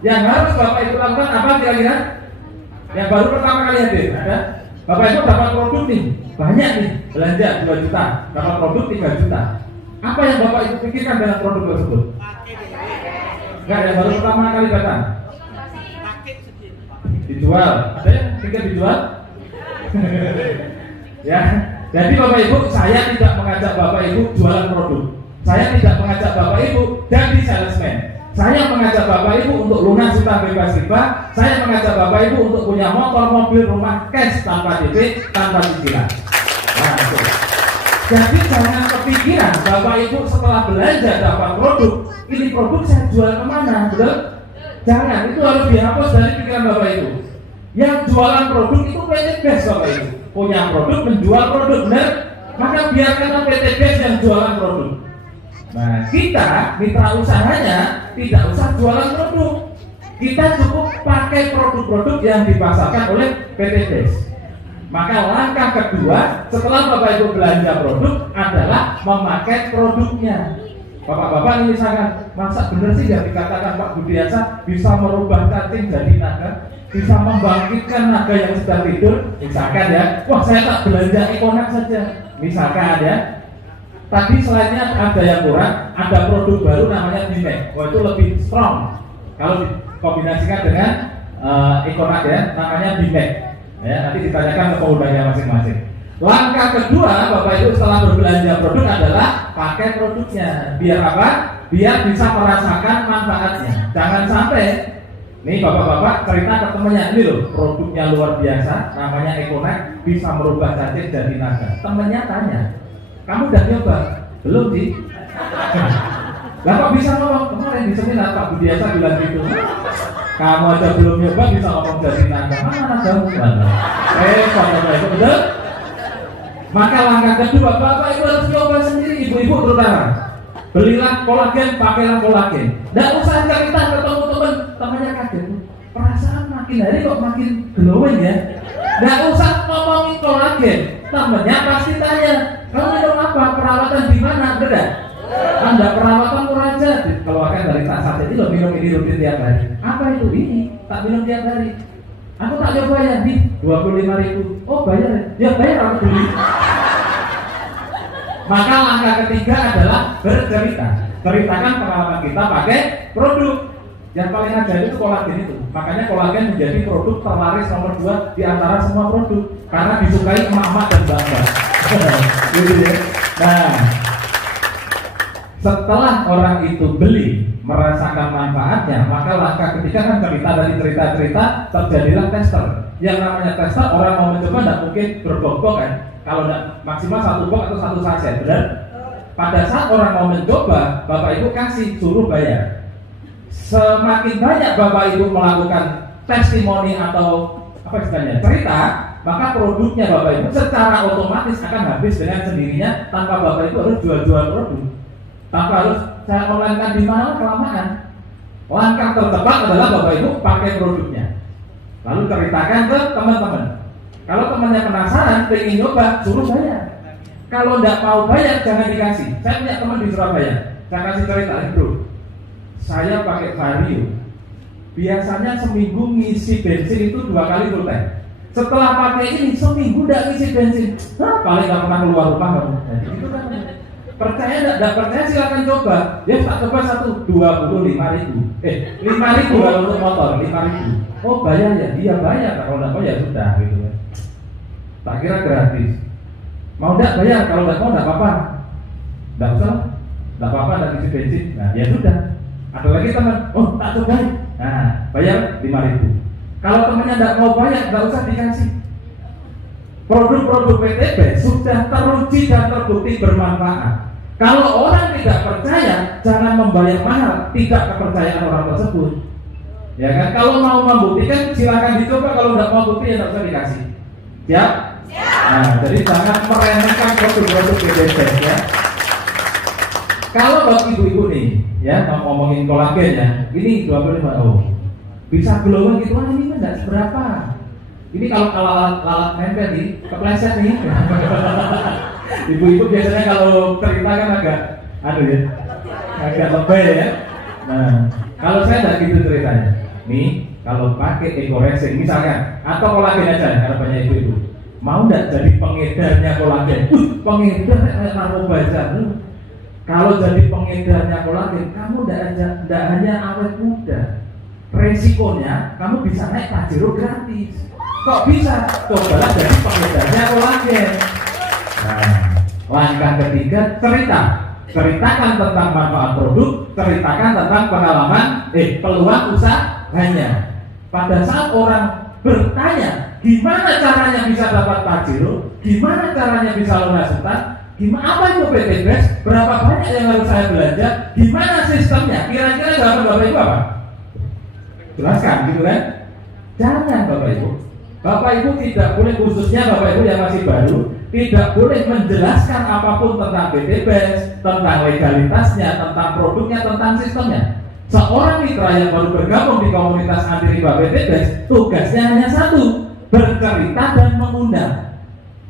yang harus Bapak Ibu lakukan apa kira-kira? Yang baru pertama kali hadir, ada? Bapak Ibu dapat produk nih, banyak nih, belanja 2 juta, dapat produk 3 juta. Apa yang Bapak Ibu pikirkan dengan produk tersebut? Enggak, yang baru pertama kali datang. dijual. Ada yang pikir dijual? Ya, jadi Bapak Ibu, saya tidak mengajak Bapak Ibu jualan produk. Saya tidak mengajak Bapak Ibu jadi salesman. Saya mengajak Bapak Ibu untuk lunas utang bebas riba. Saya mengajak Bapak Ibu untuk punya motor, mobil, rumah cash tanpa DP, tanpa cicilan. Nah, itu. Jadi jangan kepikiran Bapak Ibu setelah belanja dapat produk, ini produk saya jual kemana, betul? Jangan, itu harus dihapus dari pikiran Bapak Ibu. Yang jualan produk itu PT Best Bapak Ibu. Punya produk, menjual produk, benar? Maka biarkanlah PT Best yang jualan produk. Nah, kita mitra usahanya tidak usah jualan produk. Kita cukup pakai produk-produk yang dipasarkan oleh PT Best. Maka langkah kedua setelah Bapak Ibu belanja produk adalah memakai produknya. Bapak-bapak ini misalkan, masa benar sih yang dikatakan Pak Budiasa bisa merubah cacing jadi naga, bisa membangkitkan naga yang sedang tidur, misalkan ya. Wah, saya tak belanja Econax saja, misalkan ya. Tadi selainnya ada yang kurang, ada produk baru namanya Bimek. Wah, itu lebih strong kalau dikombinasikan dengan Econax ya, namanya Bimek. Ya, nanti ditanyakan ke penggunanya masing-masing. Langkah kedua, Bapak Ibu setelah berbelanja produk adalah pakai produknya. Biar apa? Biar bisa merasakan manfaatnya. Jangan sampai, nih Bapak-bapak cerita ke temennya, ini loh produknya luar biasa, namanya Econax, bisa merubah cacing jadi naga. Temennya tanya, kamu udah nyoba? Belum sih. Lah kok bisa ngomong? Kemarin di seminar Pak Budiasa bilang gitu. Kamu aja belum nyoba bisa ngomong jadi naga. Mana kamu? Bapak Ibu betul? Maka langkah kedua, Bapak Ibu harus coba sendiri, ibu-ibu terutama. Belilah kolagen, pakailah kolagen. Nggak usah cerita ketemu temannya kaget. Perasaan makin hari kok makin glowing ya. Nggak usah ngomongin kolagen. Temannya pasti tanya, kamu minum apa? Perawatan di mana? Benar? Anda perawatan Muraja dikeluarkan dari tas saja itu minum ini rutin tiap hari. Apa itu? Ini tak minum tiap hari. Aku tak coba ya, di 25.000. Oh bayar ya? Ya bayar, aku beli. Maka langkah ketiga adalah bercerita. Ceritakan pengalaman kita pakai produk. Yang paling ajaib itu kolagen itu. Makanya kolagen menjadi produk terlaris nomor 2 di antara semua produk. Karena disukai emak-emak dan mbak-mbak. Gitu ya. Nah, setelah orang itu beli, merasakan manfaatnya, maka langkah ketiga kan cerita dari cerita-cerita, terjadilah tester. Yang namanya tester, orang mau mencoba tidak mungkin berbok-bok kan. Kalau tidak maksimal 1 box atau 1 saset, benar? Pada saat orang mau mencoba, Bapak Ibu kasih, suruh bayar. Semakin banyak Bapak Ibu melakukan testimoni atau apa istilahnya, cerita, maka produknya Bapak Ibu secara otomatis akan habis dengan sendirinya tanpa Bapak Ibu harus jual-jual produk. Tanpa harus saya online kan di mana kelamaan. Langkah tercepat adalah Bapak Ibu pakai produknya. Lalu ceritakan ke teman-teman. Kalau temannya penasaran, pengen nyoba, suruh bayar. Kalau tidak mau bayar, jangan dikasih. Saya punya teman di Surabaya, saya kasih cerita, bro. Saya pakai Vario. Biasanya seminggu ngisi bensin itu 2 kali full tank. Setelah pakai ini seminggu tidak ngisi bensin. Paling nggak pernah keluar rumah kamu. Gitu kan? Percaya tidak percaya silakan coba. Ya tak coba 25.000. 5.000 kalau untuk motor 5.000. Oh bayar ya? Iya bayar. Kalau tidak mau ya sudah gitu ya. Tak kira gratis. Mau tidak bayar? Kalau tidak mau tidak apa-apa. Tidak usah. Tidak apa-apa tidak isi bensin. Nah ya sudah. Ada lagi teman. Oh tak coba. Nah bayar 5.000. Kalau temannya tidak mau bayar, tidak usah dikasih. Produk-produk PTB sudah teruji dan terbukti bermanfaat. Kalau orang tidak percaya, jangan membayar mahal, tidak kepercayaan orang tersebut. Ya kan? Kalau mau membuktikan, silakan dicoba. Kalau tidak mau bukti, ya tidak usah dikasih. Siap? Nah, jadi jangan meremehkan produk-produk PTB ya. Kalau buat ibu-ibu nih, ya mau ngomongin kolagen ya, ini 25 oh. Bisa glowing gitu, ini kan tidak seberapa. Ini kalau lalat nempel nih, kepleset nih. Ibu-ibu biasanya kalau cerita kan agak, aduh ya, agak lebay ya. Nah, kalau saya tidak gitu ceritanya. Nih, kalau pakai Eco Racing misalkan, atau kolagen aja, karena banyak ibu-ibu. Mau tidak jadi pengedarnya kolagen? Pengedar kayak narkoba aja. Kalau jadi pengedarnya kolagen, kamu tidak hanya awet muda. resikonya kamu bisa naik Pajero gratis. Kok bisa? Cobalah jadi pengedarnya kolagen. Nah, langkah ketiga, ceritakan tentang manfaat produk, ceritakan tentang pengalaman, peluang usahanya. Pada saat orang bertanya, gimana caranya bisa dapat Pajero, gimana caranya bisa lunas utang, gimana apa itu PT BES, berapa banyak yang harus saya belanja, gimana sistemnya, kira-kira jawaban Bapak Ibu apa? Jelaskan, gitu kan? Jangan Bapak Ibu. Bapak Ibu tidak boleh, khususnya Bapak Ibu yang masih baru, tidak boleh menjelaskan apapun tentang PT BES, tentang legalitasnya, tentang produknya, tentang sistemnya. Seorang mitra yang baru bergabung di komunitas anti riba PT BES, tugasnya hanya satu, bercerita dan mengundang.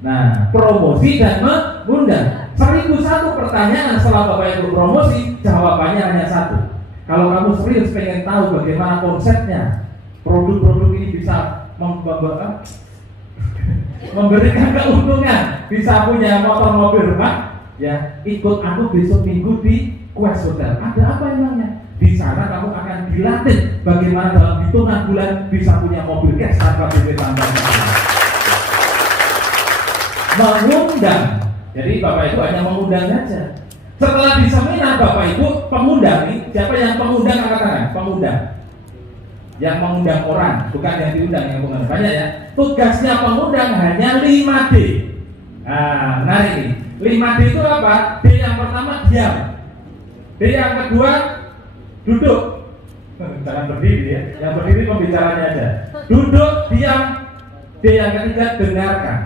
Nah, promosi dan mengundang. 1001 pertanyaan setelah Bapak Ibu promosi, jawabannya hanya satu. Kalau kamu serius pengen tahu bagaimana konsepnya, produk-produk ini bisa memberikan keuntungan, bisa punya motor, mobil, rumah, ya ikut aku besok minggu di Quest Hotel. Ada apa emangnya? Di sana kamu akan dilatih bagaimana dalam hitungan bulan bisa punya mobil cash tanpa BP tambahan. Mengundang. Jadi Bapak Ibu hanya mengundang saja. Setelah di seminar Bapak Ibu pengundang ini, siapa yang pengundang angkat tangan? Pengundang. Yang mengundang orang, bukan yang diundang, yang mengundang. Banyak ya. Tugasnya pengundang hanya 5D. Nah, menarik ini. 5D itu apa? D yang pertama diam. D yang kedua duduk. Jangan berdiri ya. Yang berdiri pembicaranya aja. Duduk, diam. D yang ketiga dengarkan.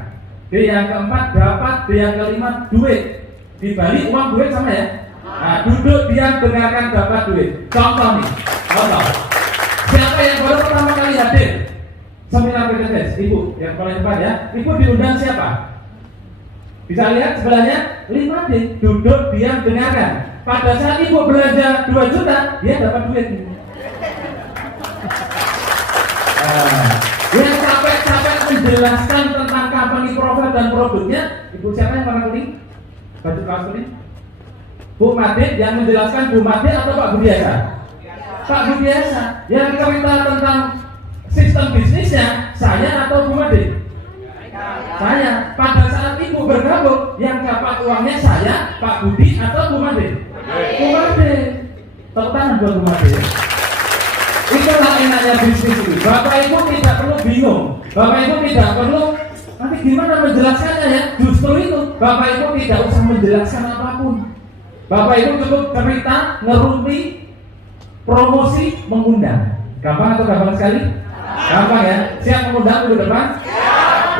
D yang keempat dapat. D yang kelima duit. Di Bali uang duit sama ya. Nah, duduk, diam, dengarkan, dapat duit. Contoh nih. Contoh. Siapa yang baru pertama kali hadir seminar PT BES? Ibu yang paling depan ya. Ibu diundang siapa? Bisa lihat sebelahnya 5D. Duduk, diam, dengarkan. Pada saat ibu belanja 2 juta, dia dapat duit. Yang capek-capek menjelaskan tentang company profile dan produknya, ibu siapa yang warna kuning? Baju kaos kuning? Bu Made yang menjelaskan Bu Made atau Pak Budiasa? Pak Budiasa. Yang cerita tentang sistem bisnisnya saya atau Bu Made? Saya. Pada saat ibu bergabung, yang dapat uangnya saya, Pak Budi atau Bu Made? Bu Made. Tepuk tangan buat Bu Made. Itulah enaknya bisnis ini. Bapak Ibu tidak perlu bingung. Bapak Ibu tidak perlu nanti gimana menjelaskannya ya. Justru itu Bapak Ibu tidak usah menjelaskan apapun. Bapak Ibu cukup cerita, ngerumpi, promosi, mengundang. Gampang atau gampang sekali? Gampang ya. Siap mengundang dulu depan?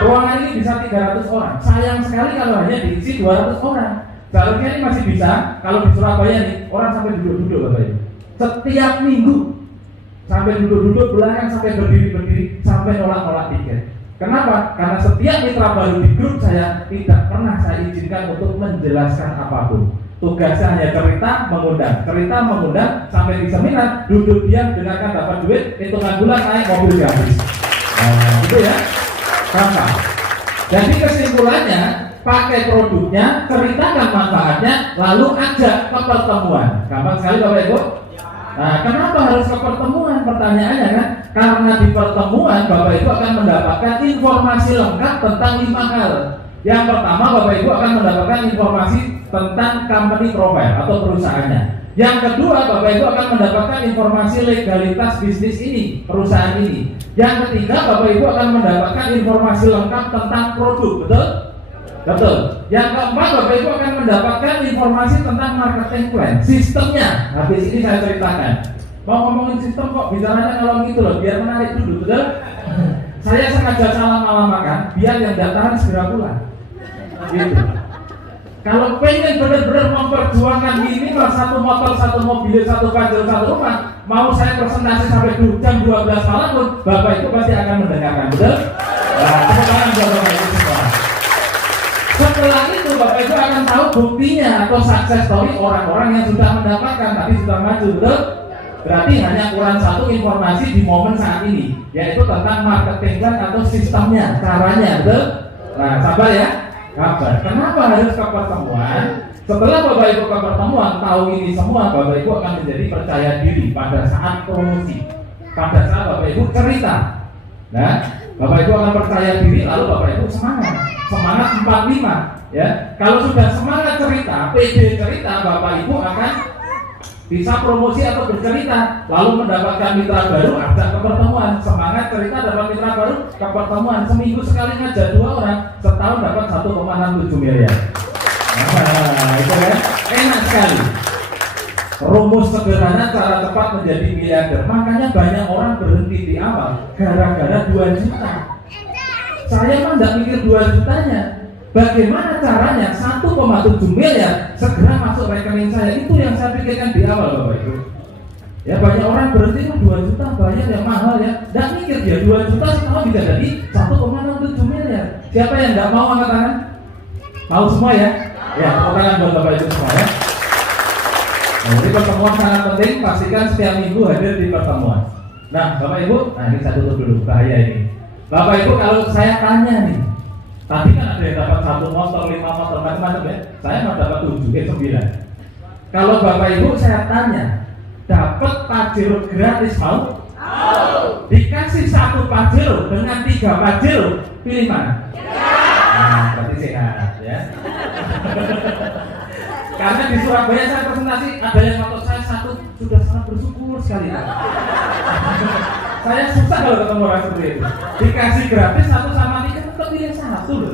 Ruangan ini bisa 300 orang. Sayang sekali kalau hanya diisi 200 orang. Seharusnya ini masih bisa. Kalau di Surabaya nih orang sampai duduk-duduk Bapak Ibu. Setiap minggu sampai duduk-duduk belakang, sampai berdiri-berdiri, sampai nolak-nolak tiket. Kenapa? Karena setiap mitra baru di grup saya tidak pernah saya izinkan untuk menjelaskan apapun. Tugasnya hanya cerita, mengundang, sampai di seminar, duduk diam, dengarkan, dapat duit, hitungan bulan naik mobil gratis. Nah, itu ya, gampang. Jadi kesimpulannya, pakai produknya, ceritakan manfaatnya, lalu ajak ke pertemuan. Gampang sekali Bapak Ibu. Nah, kenapa harus ke pertemuan? Pertanyaannya kan, karena di pertemuan Bapak Ibu akan mendapatkan informasi lengkap tentang 5 hal. Yang pertama, Bapak Ibu akan mendapatkan informasi tentang company profile atau perusahaannya. Yang kedua, Bapak Ibu akan mendapatkan informasi legalitas bisnis ini, perusahaan ini. Yang ketiga, Bapak Ibu akan mendapatkan informasi lengkap tentang produk, betul? Betul. Yang keempat, Bapak Ibu akan mendapatkan informasi tentang marketing plan, sistemnya. Habis ini saya ceritakan. Mau ngomongin sistem kok bicaranya kalau gitu loh, biar menarik dulu, betul? Saya sengaja salam-alamakan biar yang datang segera pulang. Gitu. Kalau pengen benar-benar memperjuangkan minimal 1 motor, 1 mobil, 1 Pajero, 1 rumah, mau saya presentasi sampai jam 12 malam pun, Bapak Ibu pasti akan mendengarkan, betul? Nah, sekarang Bapak Ibu semua. Setelah itu Bapak Ibu akan tahu buktinya atau success story orang-orang yang sudah mendapatkan, tapi sudah maju, betul? Berarti hanya kurang 1 informasi di momen saat ini, yaitu tentang marketing plan atau sistemnya, caranya, betul? Nah, sabar ya. Kabar. Kenapa harus ke pertemuan? Setelah Bapak Ibu ke pertemuan, tahu ini semua, Bapak Ibu akan menjadi percaya diri pada saat promosi. pada saat Bapak Ibu cerita. Nah, Bapak Ibu akan percaya diri, lalu Bapak Ibu semangat 45 ya. Kalau sudah semangat cerita, pede cerita, Bapak Ibu akan bisa promosi atau bercerita, lalu mendapatkan mitra baru, ada kepertemuan. Semangat cerita dapat mitra baru, kepertemuan. Seminggu sekali ngajak 2 orang, setahun dapat 1,67 miliar. Nah, itu kan enak sekali. Rumus sederhana cara cepat menjadi miliarder. Makanya banyak orang berhenti di awal gara-gara 2 juta. Saya mah nggak mikir 2 jutanya. Bagaimana caranya 1,7 miliar segera masuk rekening saya? Itu yang saya pikirkan di awal, Bapak Ibu. Ya, banyak orang berhenti 2 juta bayar yang mahal ya. Nggak mikir dia 2 juta setahun bisa jadi 1,67 miliar. Siapa yang nggak mau angkat tangan? Mau semua ya? Ya, tepuk tangan buat Bapak Ibu semua ya. Nah, jadi pertemuan sangat penting, pastikan setiap minggu hadir di pertemuan. Nah, Bapak Ibu, nah ini saya tutup dulu, bahaya ini. Bapak Ibu, kalau saya tanya nih, tadi kan ada yang dapat 1 motor, 5 motor, macam-macam ya. Saya mau dapat 7, 9. Kalau Bapak Ibu saya tanya, dapat Pajero gratis mau? Dikasih 1 Pajero dengan 3 Pajero, pilih mana? Nah, berarti sehat ya. Karena di Surabaya saya presentasi, ada yang motor saya 1, sudah sangat bersyukur sekali. Saya susah kalau ketemu orang seperti itu. Dikasih gratis 1 sama 3, tetap pilih 1 loh.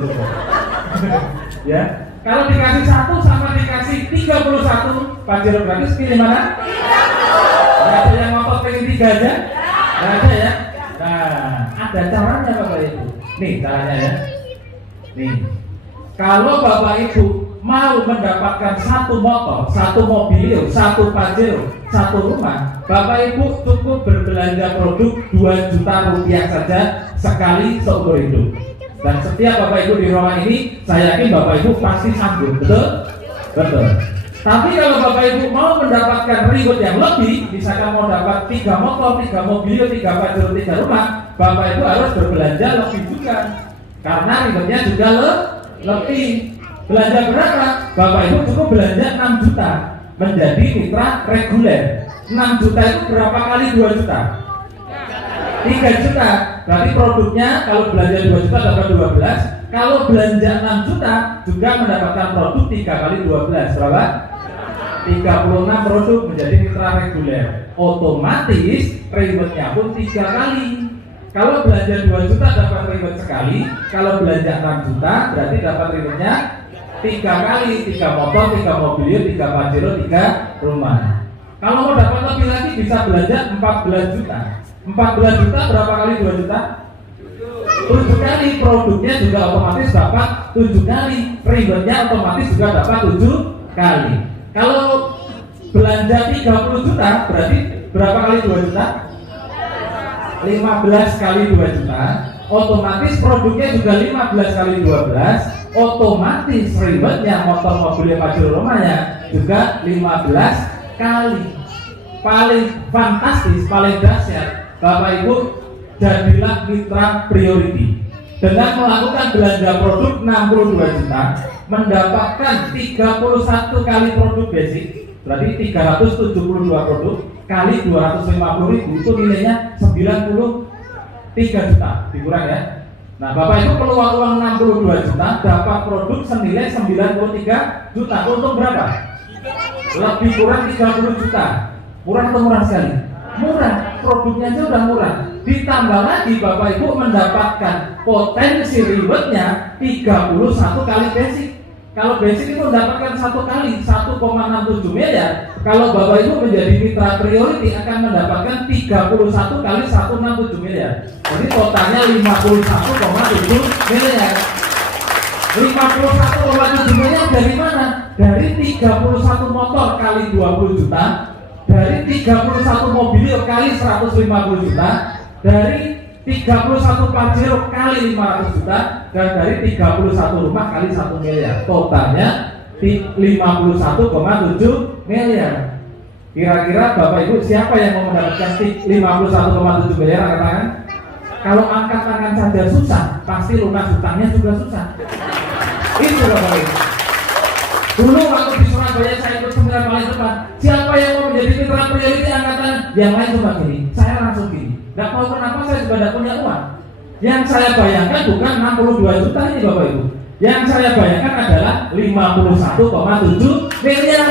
Ya, kalau dikasih 1 sama dikasih 31 Pajero gratis, pilih mana? Nggak ada yang motor pengen 3 aja? Nggak ada ya? Nah, ada caranya Bapak Ibu. Nih caranya ya. Nih, kalau Bapak Ibu mau mendapatkan 1 motor, 1 mobil, 1 Pajero, 1 rumah, Bapak Ibu cukup berbelanja produk 2 juta rupiah saja sekali seumur hidup. Dan setiap Bapak Ibu di ruangan ini, saya yakin Bapak Ibu pasti sanggup, betul? Betul. Tapi kalau Bapak Ibu mau mendapatkan reward yang lebih, misalkan mau dapat 3 motor, 3 mobil, 3 Pajero, 3 rumah, Bapak Ibu harus berbelanja lebih juga. Karena rewardnya juga lebih. Belanja berapa? Bapak Ibu cukup belanja 6 juta menjadi mitra reguler. 6 juta itu berapa kali 2 juta? 3 juta. Berarti produknya kalau belanja 2 juta dapat 12. Kalau belanja 6 juta juga mendapatkan produk 3 kali 12. Berapa? 36 produk menjadi mitra reguler. Otomatis rewardnya pun 3 kali. Kalau belanja 2 juta dapat reward sekali. Kalau belanja 6 juta berarti dapat rewardnya 3 kali, 3 motor, 3 mobil, 3 Pajero, 3 rumah. Kalau mau dapat lebih lagi bisa belanja 14 juta. 14 juta berapa kali 2 juta? 7 kali. Produknya juga otomatis dapat 7 kali. Rewardnya otomatis juga dapat 7 kali. Kalau belanja 30 juta berarti berapa kali 2 juta? 15 kali 2 juta. Otomatis produknya juga 15 kali 12. Otomatis rewardnya motor mobilnya Pajero rumahnya juga 15 kali. Paling fantastis, paling dahsyat, Bapak Ibu jadilah mitra priority. Dengan melakukan belanja produk 62 juta, mendapatkan 31 kali produk basic, berarti 372 produk kali 250.000 itu nilainya 93 juta, dikurang ya. Nah, Bapak Ibu peluang uang 62 juta dapat produk senilai 93 juta. Untung berapa? Lebih kurang 30 juta. Murah atau murah sekali? Murah. Produknya aja udah murah. Ditambah lagi Bapak Ibu mendapatkan potensi rewardnya 31 kali basic. Kalau basic itu mendapatkan 1 kali 1,67 miliar. Kalau Bapak Ibu menjadi mitra priority akan mendapatkan 31 kali 167 miliar. Jadi totalnya 51,7 miliar. 51,7 miliar dari mana? Dari 31 motor kali 20 juta, dari 31 mobil kali 150 juta, dari 31 Pajero kali 500 juta, dan dari 31 rumah kali 1 miliar. Totalnya 51,7 miliar. Kira-kira Bapak Ibu siapa yang mau mendapatkan 51,7 miliar? Angkat tangan. Kalau angkat tangan saja susah, pasti lunas hutangnya juga susah. Itu Bapak Ibu. Dulu waktu di Surabaya saya ikut seminar paling depan. Siapa yang mau menjadi mitra priority angkatan? Yang lain cuma gini. Saya langsung gini. Nggak tahu kenapa saya juga tidak punya uang. Yang saya bayangkan bukan 62 juta ini Bapak Ibu. Yang saya bayangkan adalah 51,7 miliar.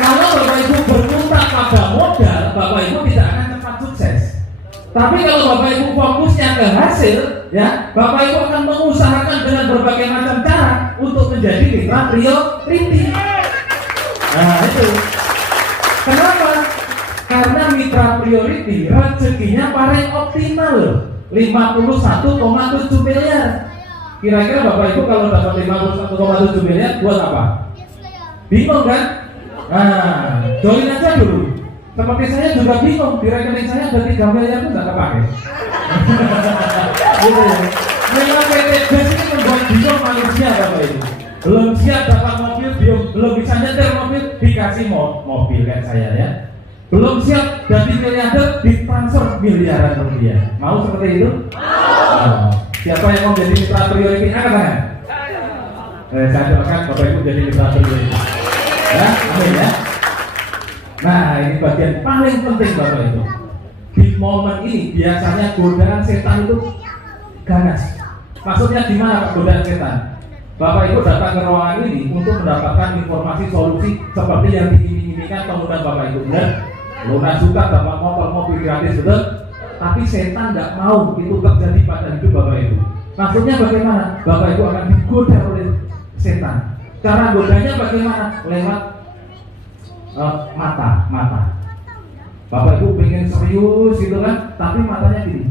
Kalau Bapak Ibu berputar pada modal, Bapak Ibu tidak akan cepat sukses. Tapi kalau Bapak Ibu fokusnya ke hasil, ya, Bapak Ibu akan mengusahakan dengan berbagai macam cara untuk menjadi mitra priority. Nah itu. Kenapa? Karena mitra priority rezekinya paling optimal, 51,7 miliar. Kira-kira Bapak Ibu kalau dapat 51,7 miliar buat apa? Bingung kan? Nah, join aja dulu. Seperti saya juga bingung, di rekening saya ada 3 miliar itu nggak kepake. Gitu ya. Memang PT BES ini membuat bingung manusia Bapak Ibu. Belum siap dapat mobil, belum bisa nyetir mobil, dikasih mobil kayak saya ya. Belum siap jadi miliarder, ditransfer miliaran rupiah. Mau seperti itu? Mau. Siapa yang mau jadi mitra priority? Angkat tangan. Saya doakan Bapak Ibu jadi mitra priority. Ya, amin ya. Nah, ini bagian paling penting Bapak Ibu. Di momen ini biasanya godaan setan itu ganas. Maksudnya gimana Pak godaan setan? Bapak Ibu datang ke ruangan ini untuk mendapatkan informasi solusi seperti yang diinginkan pengundang Bapak Ibu. Benar? Lunas suka dapat mobil gratis, betul? Tapi setan nggak mau itu terjadi pada hidup Bapak Ibu. Maksudnya bagaimana? Bapak Ibu akan digoda oleh setan. Cara godanya bagaimana? Lewat mata. Bapak Ibu pengen serius gitu kan, tapi matanya gini.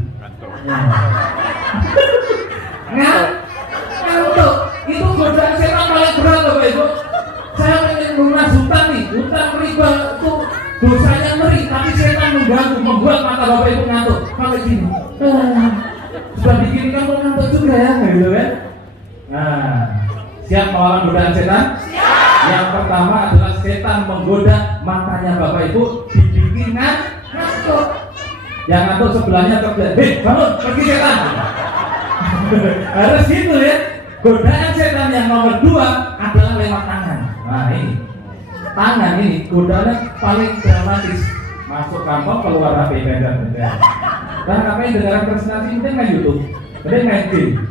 Ngantuk. Itu godaan setan paling berat Bapak Ibu. Saya pengen lunas hutang nih, hutang riba itu dosanya ngeri, tapi setan mengganggu, membuat mata Bapak Ibu ngantuk. Kalau gini, sudah begini kamu ngantuk juga ya, gitu kan? Nah, siap melawan godaan setan? Siap. Yang pertama adalah setan menggoda matanya Bapak Ibu dibikin ngantuk. Yang ngantuk sebelahnya terjadi, hei bangun, pergi setan. Harus gitu ya. Godaan setan yang nomor 2 adalah lewat tangan. Nah ini tangan ini godaannya paling dramatis. Masuk kantor, keluar HP, beda. Dan apa yang dengaran presentasi mungkin main YouTube, mungkin main game.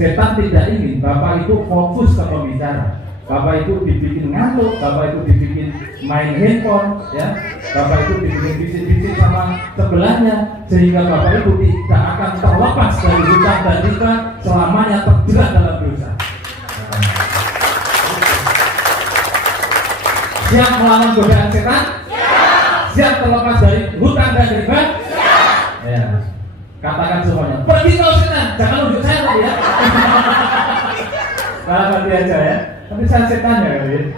Setan tidak ingin Bapak Ibu fokus ke pembicara. Bapak Ibu dibikin ngantuk, Bapak Ibu dibikin main handphone, ya. Bapak Ibu dibikin bisik-bisik sama sebelahnya, sehingga Bapak Ibu tidak akan terlepas dari hutang dan riba selamanya terjerat dalam dosa. Siap melawan godaan setan? Siap terlepas dari hutang dan riba? Ya. Katakan semuanya, pergi kau setan, jangan unjuk saya lagi ya. Nah, nanti aja ya. Tapi saya setan ya kali.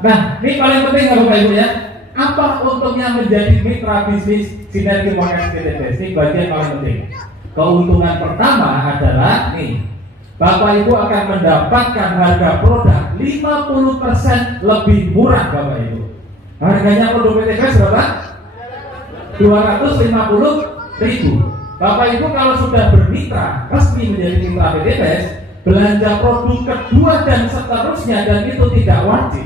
Nah, ini paling penting Bapak Ibu ya. Apa untungnya menjadi mitra bisnis Sinergi Marketing PT BES? Ini bagian paling penting. Keuntungan pertama adalah nih, Bapak Ibu akan mendapatkan harga produk 50% lebih murah Bapak Ibu. Harganya produk PT BES berapa? 250.000. Bapak Ibu kalau sudah bermitra resmi menjadi mitra PT BES, belanja produk kedua dan seterusnya, dan itu tidak wajib.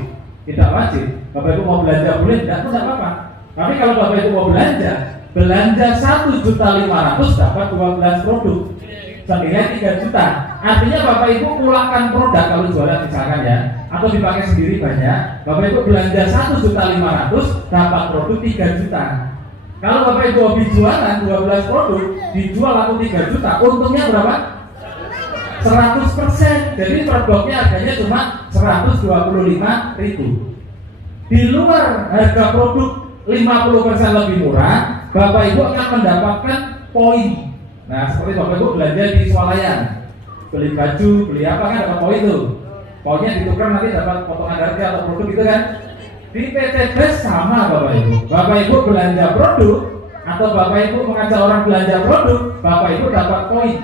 Bapak Ibu mau belanja boleh, tidak apa-apa. Tapi kalau Bapak Ibu mau belanja 1.500.000 dapat 12 produk, senilai 3 juta. Artinya Bapak Ibu pulangkan produk kalau jualan misalkan ya, atau dipakai sendiri banyak. Bapak Ibu belanja 1.500.000 dapat produk 3 juta. Kalau Bapak Ibu hobi jualan 12 produk, dijual laku 3 juta, untungnya berapa? 100%. Jadi per boxnya harganya cuma 125.000. Di luar harga produk 50% lebih murah, Bapak Ibu akan mendapatkan poin. Nah, seperti Bapak Ibu belanja di swalayan, beli baju, beli apa kan dapat poin tuh. Poinnya ditukar nanti dapat potongan harga atau produk gitu kan. Di PT BES sama Bapak Ibu. Bapak Ibu belanja produk atau Bapak Ibu mengajak orang belanja produk, Bapak Ibu dapat poin.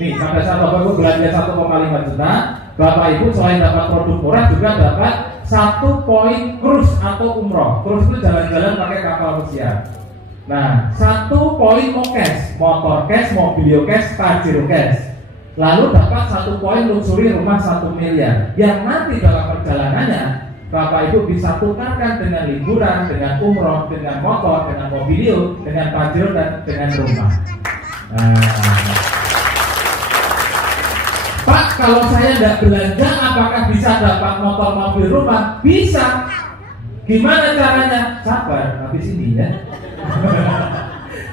Nih, pada saat Bapak Ibu belanja 1,5 juta, Bapak Ibu selain dapat produk murah juga dapat 1 poin cruise atau umroh. Cruise itu jalan-jalan pakai kapal pesiar. Nah, 1 poin mokes, motor cash, mobilio cash, pajero cash. Lalu dapat 1 poin luxury rumah 1 miliar. Yang nanti dalam perjalanannya Bapak Ibu bisa tukarkan dengan liburan, dengan umroh, dengan motor, dengan mobilio, dengan pajero, dan dengan rumah. Pak, kalau saya tidak belanja, apakah bisa dapat motor, mobil, rumah? Bisa. Gimana caranya? Sabar, habis ini ya.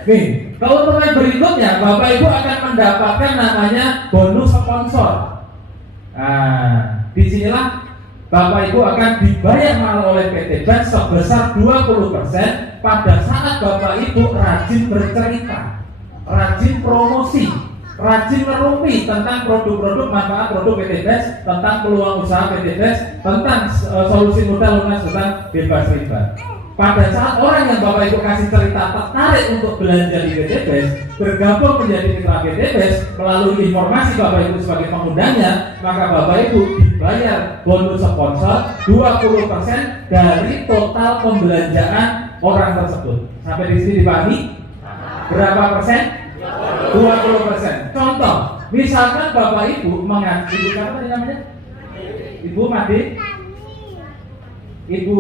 Nih, keuntungan berikutnya, Bapak Ibu akan mendapatkan namanya bonus sponsor. Nah, disinilah Bapak Ibu akan dibayar mahal oleh PT BES sebesar 20% pada saat Bapak Ibu rajin bercerita, rajin promosi, rajin merumpi tentang produk-produk manfaat produk PT BES, tentang peluang usaha PT BES, tentang solusi modal lunas tentang bebas riba. Pada saat orang yang Bapak Ibu kasih cerita tertarik untuk belanja di PT BES, bergabung menjadi mitra PT BES melalui informasi Bapak Ibu sebagai pengundangnya, maka Bapak Ibu dibayar bonus sponsor 20% dari total pembelanjaan orang tersebut. Sampai di sini dipahami? Berapa persen? 20%. Contoh, misalkan Bapak Ibu mengaji, Ibu apa tadi namanya? Ibu Made, Ibu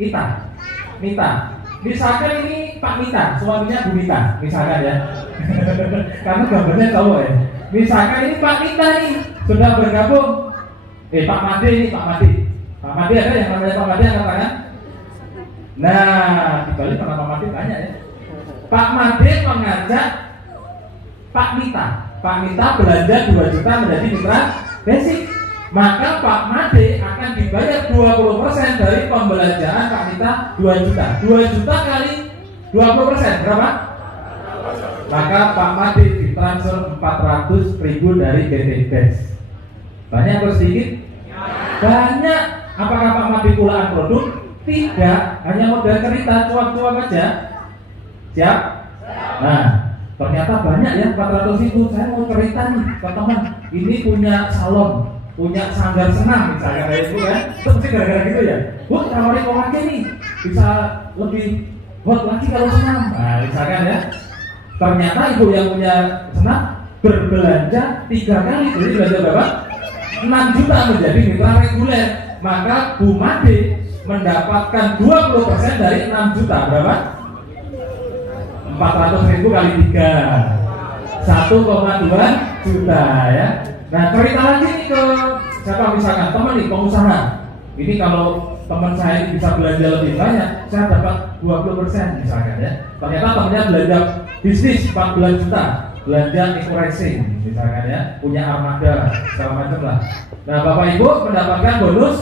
Mita. Misalkan ini Pak Mita, suaminya Bu Mita, misalkan ya. Karena gambarnya tahu ya. Misalkan ini Pak Mita nih sudah bergabung. Pak Made ini, Pak Made ada yang namanya Pak Made angkat tangan? Nah, di Bali mana Pak Made banyak ya. Pak Made mengajak Pak Mita belanja 2 juta menjadi mitra basic. Maka Pak Made akan dibayar 20% dari pembelanjaan Pak Mita 2 juta. 2 juta kali 20%, berapa? Maka Pak Made ditransfer 400.000 dari PT BES. Banyak atau sedikit? Banyak. Apakah Pak Made pulaan produk? Tidak, hanya modal cerita, cuap-cuap aja. Siap? Nah, ternyata banyak ya 400.000. Saya mau cerita nih ke teman, ini punya salon, punya sanggar senam misalnya kayak itu kan, itu mesti gara-gara gitu ya. Bu, tawarin kok lagi nih, bisa lebih hot lagi kalau senam. Nah, misalkan ya, ternyata ibu yang punya senam berbelanja 3 kali, jadi belanja berapa? 6 juta menjadi mitra reguler. Maka Bu Made mendapatkan 20% dari 6 juta, berapa? 400.000 kali 3, 1,2 juta ya. Nah, cerita lagi nih ke siapa, misalkan teman nih pengusaha. Ini kalau teman saya ini bisa belanja lebih banyak, saya dapat 20% misalkan ya. Ternyata temannya belanja bisnis 14 juta, belanja eco racing misalkan ya, punya armada segala macam lah. Nah, Bapak Ibu mendapatkan bonus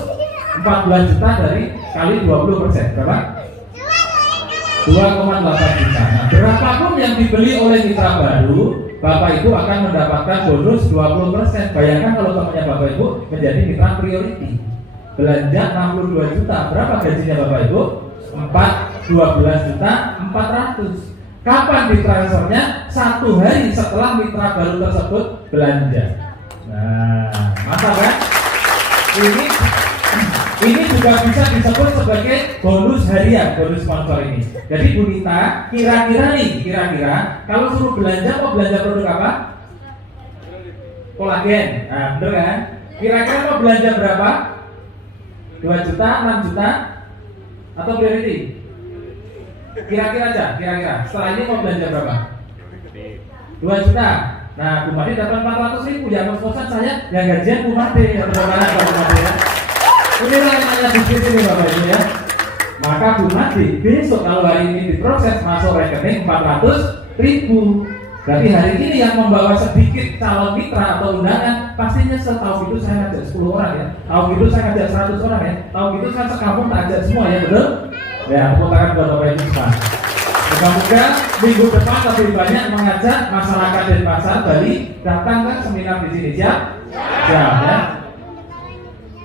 14 juta dari kali 20%, berapa? 2,8 juta. Nah, berapapun yang dibeli oleh mitra baru, Bapak Ibu akan mendapatkan bonus 20%. Bayangkan kalau temannya Bapak Ibu menjadi mitra priority, belanja 62 juta. Berapa gajinya Bapak Ibu? 12 juta 400. Kapan ditransfernya? 1 hari setelah mitra baru tersebut belanja. Nah, mantap kan? Ini juga bisa disebut sebagai bonus harian, bonus sponsor ini. Jadi Bu Nita, kira-kira kalau suruh belanja, mau belanja produk apa? Kolagen. Nah, bener kan? Kira-kira mau belanja berapa? 2 juta, 6 juta? Atau priority? Kira-kira aja, kira-kira. Setelah ini mau belanja berapa? 2 juta. Nah, Bu Made dapat 400.000. Ya, kos-kosan saya yang gajian Bu Made, yang berapa Bu Made ya? Inilah yang namanya bisnis ini Bapak Ibu ya. Maka Bu Made besok kalau hari ini diproses masuk rekening 400.000. Berarti hari ini yang membawa sedikit calon mitra atau undangan pastinya setahu gitu saya ngajak 10 orang ya. Tahu gitu saya ngajak 100 orang ya. Tahu gitu saya sekampung tak ajak semua ya, betul? Ya, tepuk tangan buat Bapak Ibu semua. Semoga minggu depan lebih banyak mengajak masyarakat Denpasar Bali datang ke seminar di sini. Siap? Siap ya.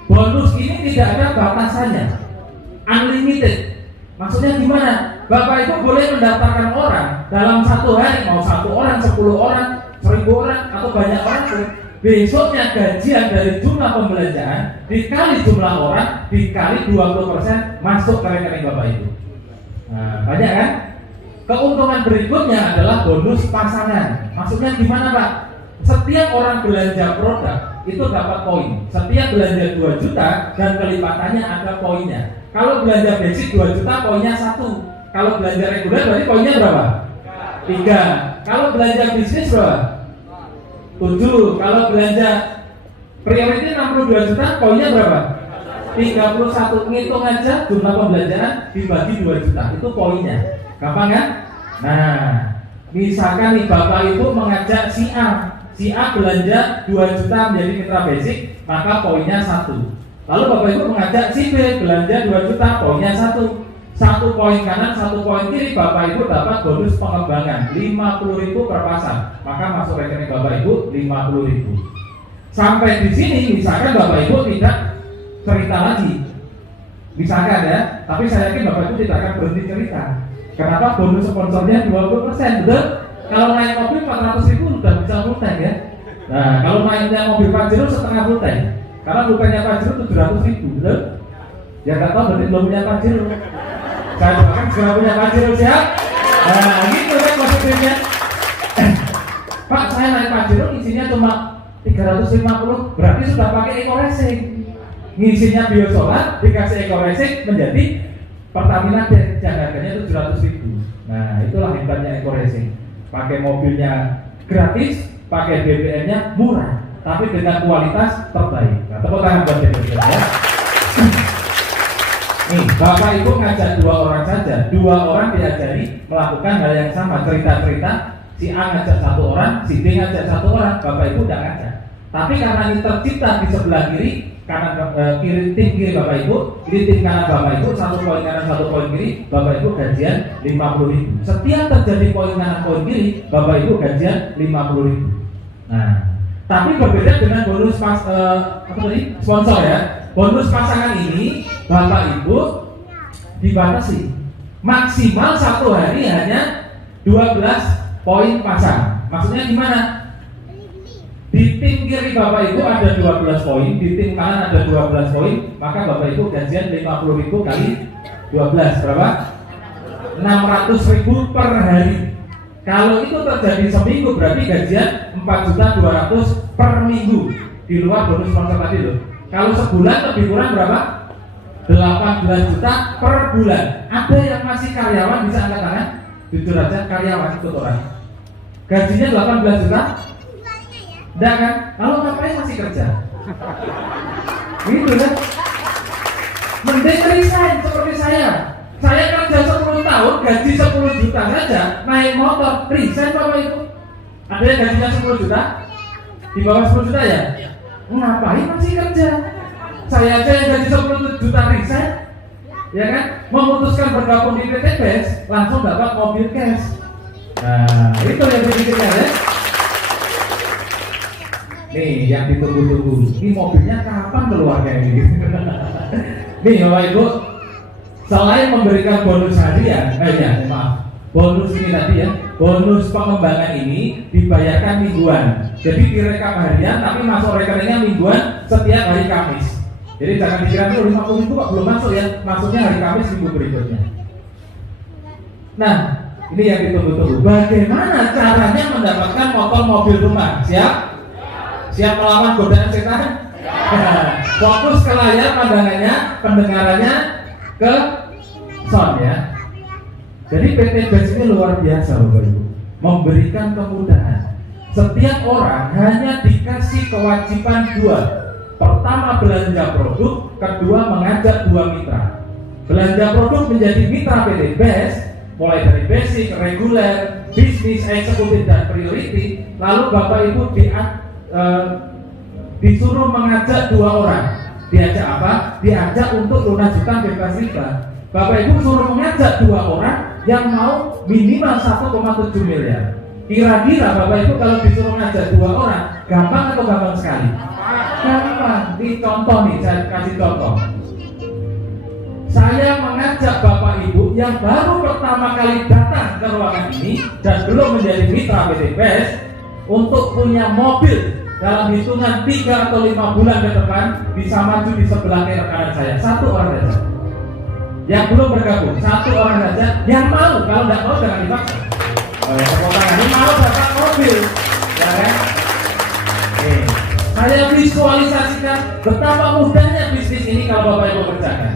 Bonus ini tidak ada batasannya, unlimited. Maksudnya gimana? Bapak Ibu boleh mendaftarkan orang dalam 1 hari, mau 1 orang, 10 orang, 1000 orang, atau banyak orang pun. Besoknya gajian dari jumlah pembelanjaan dikali jumlah orang dikali 20% masuk ke rekening Bapak Ibu. Nah, banyak kan? Keuntungan berikutnya adalah bonus pasangan. Maksudnya gimana Pak? setiap orang belanja produk itu dapat poin. Setiap belanja 2 juta dan kelipatannya ada poinnya. Kalau belanja basic 2 juta poinnya 1. Kalau belanja reguler berarti poinnya berapa? 3. Kalau belanja bisnis berapa? 7. Kalau belanja priority 62 juta poinnya berapa? 31. Ngitung aja jumlah pembelanjaan dibagi 2 juta itu poinnya. Gampang kan? Nah, misalkan nih Bapak Ibu mengajak si A belanja 2 juta menjadi mitra basic, maka poinnya 1. Lalu Bapak Ibu mengajak si B belanja 2 juta, poinnya 1. 1 poin kanan, 1 poin kiri, Bapak Ibu dapat bonus pengembangan 50.000 per pasang. Maka masuk rekening Bapak Ibu 50.000. Sampai di sini misalkan Bapak Ibu tidak cerita lagi. Misalkan ya, tapi saya yakin Bapak Ibu tidak akan berhenti cerita. Kenapa? Bonus sponsornya 20%, betul? Kalau naik mobil 400.000 udah bisa full tank ya. Nah, kalau naiknya mobil Pajero setengah full tank. Karena bukannya Pajero 700.000, betul? Ya nggak tahu berarti belum punya Pajero. Saya doakan segera punya Pajero, siap? Nah, gitu kan positifnya. Pak, saya naik Pajero isinya cuma 350, berarti sudah pakai eco racing. Ngisinya biosolar dikasih eco racing menjadi Pertamina Dan yang harganya 700.000. Nah, itulah hebatnya eco racing. Pakai mobilnya gratis, pakai BBM-nya murah, tapi dengan kualitas terbaik. Nah, tepuk tangan buat BBM ya. Nih, Bapak Ibu ngajak 2 orang saja, 2 orang diajari melakukan hal yang sama, cerita-cerita. Si A ngajak 1 orang, si B ngajak 1 orang, Bapak Ibu udah ngajak. Tapi karena ini tercipta di sebelah kiri, kanan kiri tim kiri Bapak Ibu, kiri tim kanan Bapak Ibu, 1 poin kanan 1 poin kiri, Bapak Ibu gajian 50.000. Setiap terjadi poin kanan poin kiri, Bapak Ibu gajian 50.000. Nah, tapi berbeda dengan bonus sponsor ya. Bonus pasangan ini Bapak Ibu dibatasi maksimal 1 hari hanya 12 poin pasang. Maksudnya gimana? Di tim kiri Bapak Ibu ada 12 poin, di tim kanan ada 12 poin, maka Bapak Ibu gajian 50.000 kali 12 berapa? 600.000 per hari. Kalau itu terjadi seminggu berarti gajian 4.200.000 per minggu di luar bonus sponsor tadi loh. Kalau sebulan lebih kurang berapa? 18 juta per bulan. Ada yang masih karyawan bisa angkat tangan? Jujur aja karyawan ikut orang. Gajinya 18 juta? Enggak kan? Lalu ngapain masih kerja? Gitu kan? Mending resign seperti saya. Saya kerja 10 tahun, gaji 10 juta saja, naik motor, resign Bapak Ibu. Ada yang gajinya 10 juta? Di bawah 10 juta ya? Ngapain masih kerja? Saya aja yang gaji 10 juta resign, ya kan? Memutuskan bergabung di PT BES, langsung dapat mobil cash. Nah, itu yang dipikirkan ya. Nih, yang ditunggu-tunggu. Ini mobilnya kapan keluarnya ini? Nih, Bapak Ibu, selain memberikan bonus hadiah, bonus ini tadi ya, bonus pengembangan ini dibayarkan mingguan. Jadi direkam harian, tapi masuk rekeningnya mingguan setiap hari Kamis. Jadi jangan dikira dulu 50.000 kok belum masuk ya, masuknya hari Kamis minggu berikutnya. Nah, ini yang ditunggu-tunggu. Bagaimana caranya mendapatkan motor mobil rumah? Siap? Siap melawan godaan setan? Fokus ke layar pandangannya, pendengarannya ke sound ya. Jadi PT BES ini luar biasa Bapak Ibu, memberikan kemudahan. Setiap orang hanya dikasih kewajiban 2. Pertama belanja produk, kedua mengajak 2 mitra. Belanja produk menjadi mitra PT BES, mulai dari basic, reguler, bisnis, eksekutif dan priority. Lalu Bapak Ibu disuruh mengajak 2 orang. Diajak apa? Diajak untuk lunas hutang bebas riba. Bapak Ibu suruh mengajak 2 orang yang mau minimal 1,7 miliar. Kira-kira Bapak Ibu kalau disuruh ngajak 2 orang, gampang atau gampang sekali? Gampang. Ini contoh nih, saya kasih contoh. Saya mengajak Bapak Ibu yang baru pertama kali datang ke ruangan ini dan belum menjadi mitra PT BES untuk punya mobil dalam hitungan 3 atau 5 bulan ke depan bisa maju di sebelah kanan saya. 1 orang saja yang belum bergabung, 1 orang saja yang mau. Kalau tidak mau jangan dipaksa. Ini mau dapat mobil, ya kan? Saya visualisasikan betapa mudahnya bisnis ini kalau Bapak Ibu kerjakan.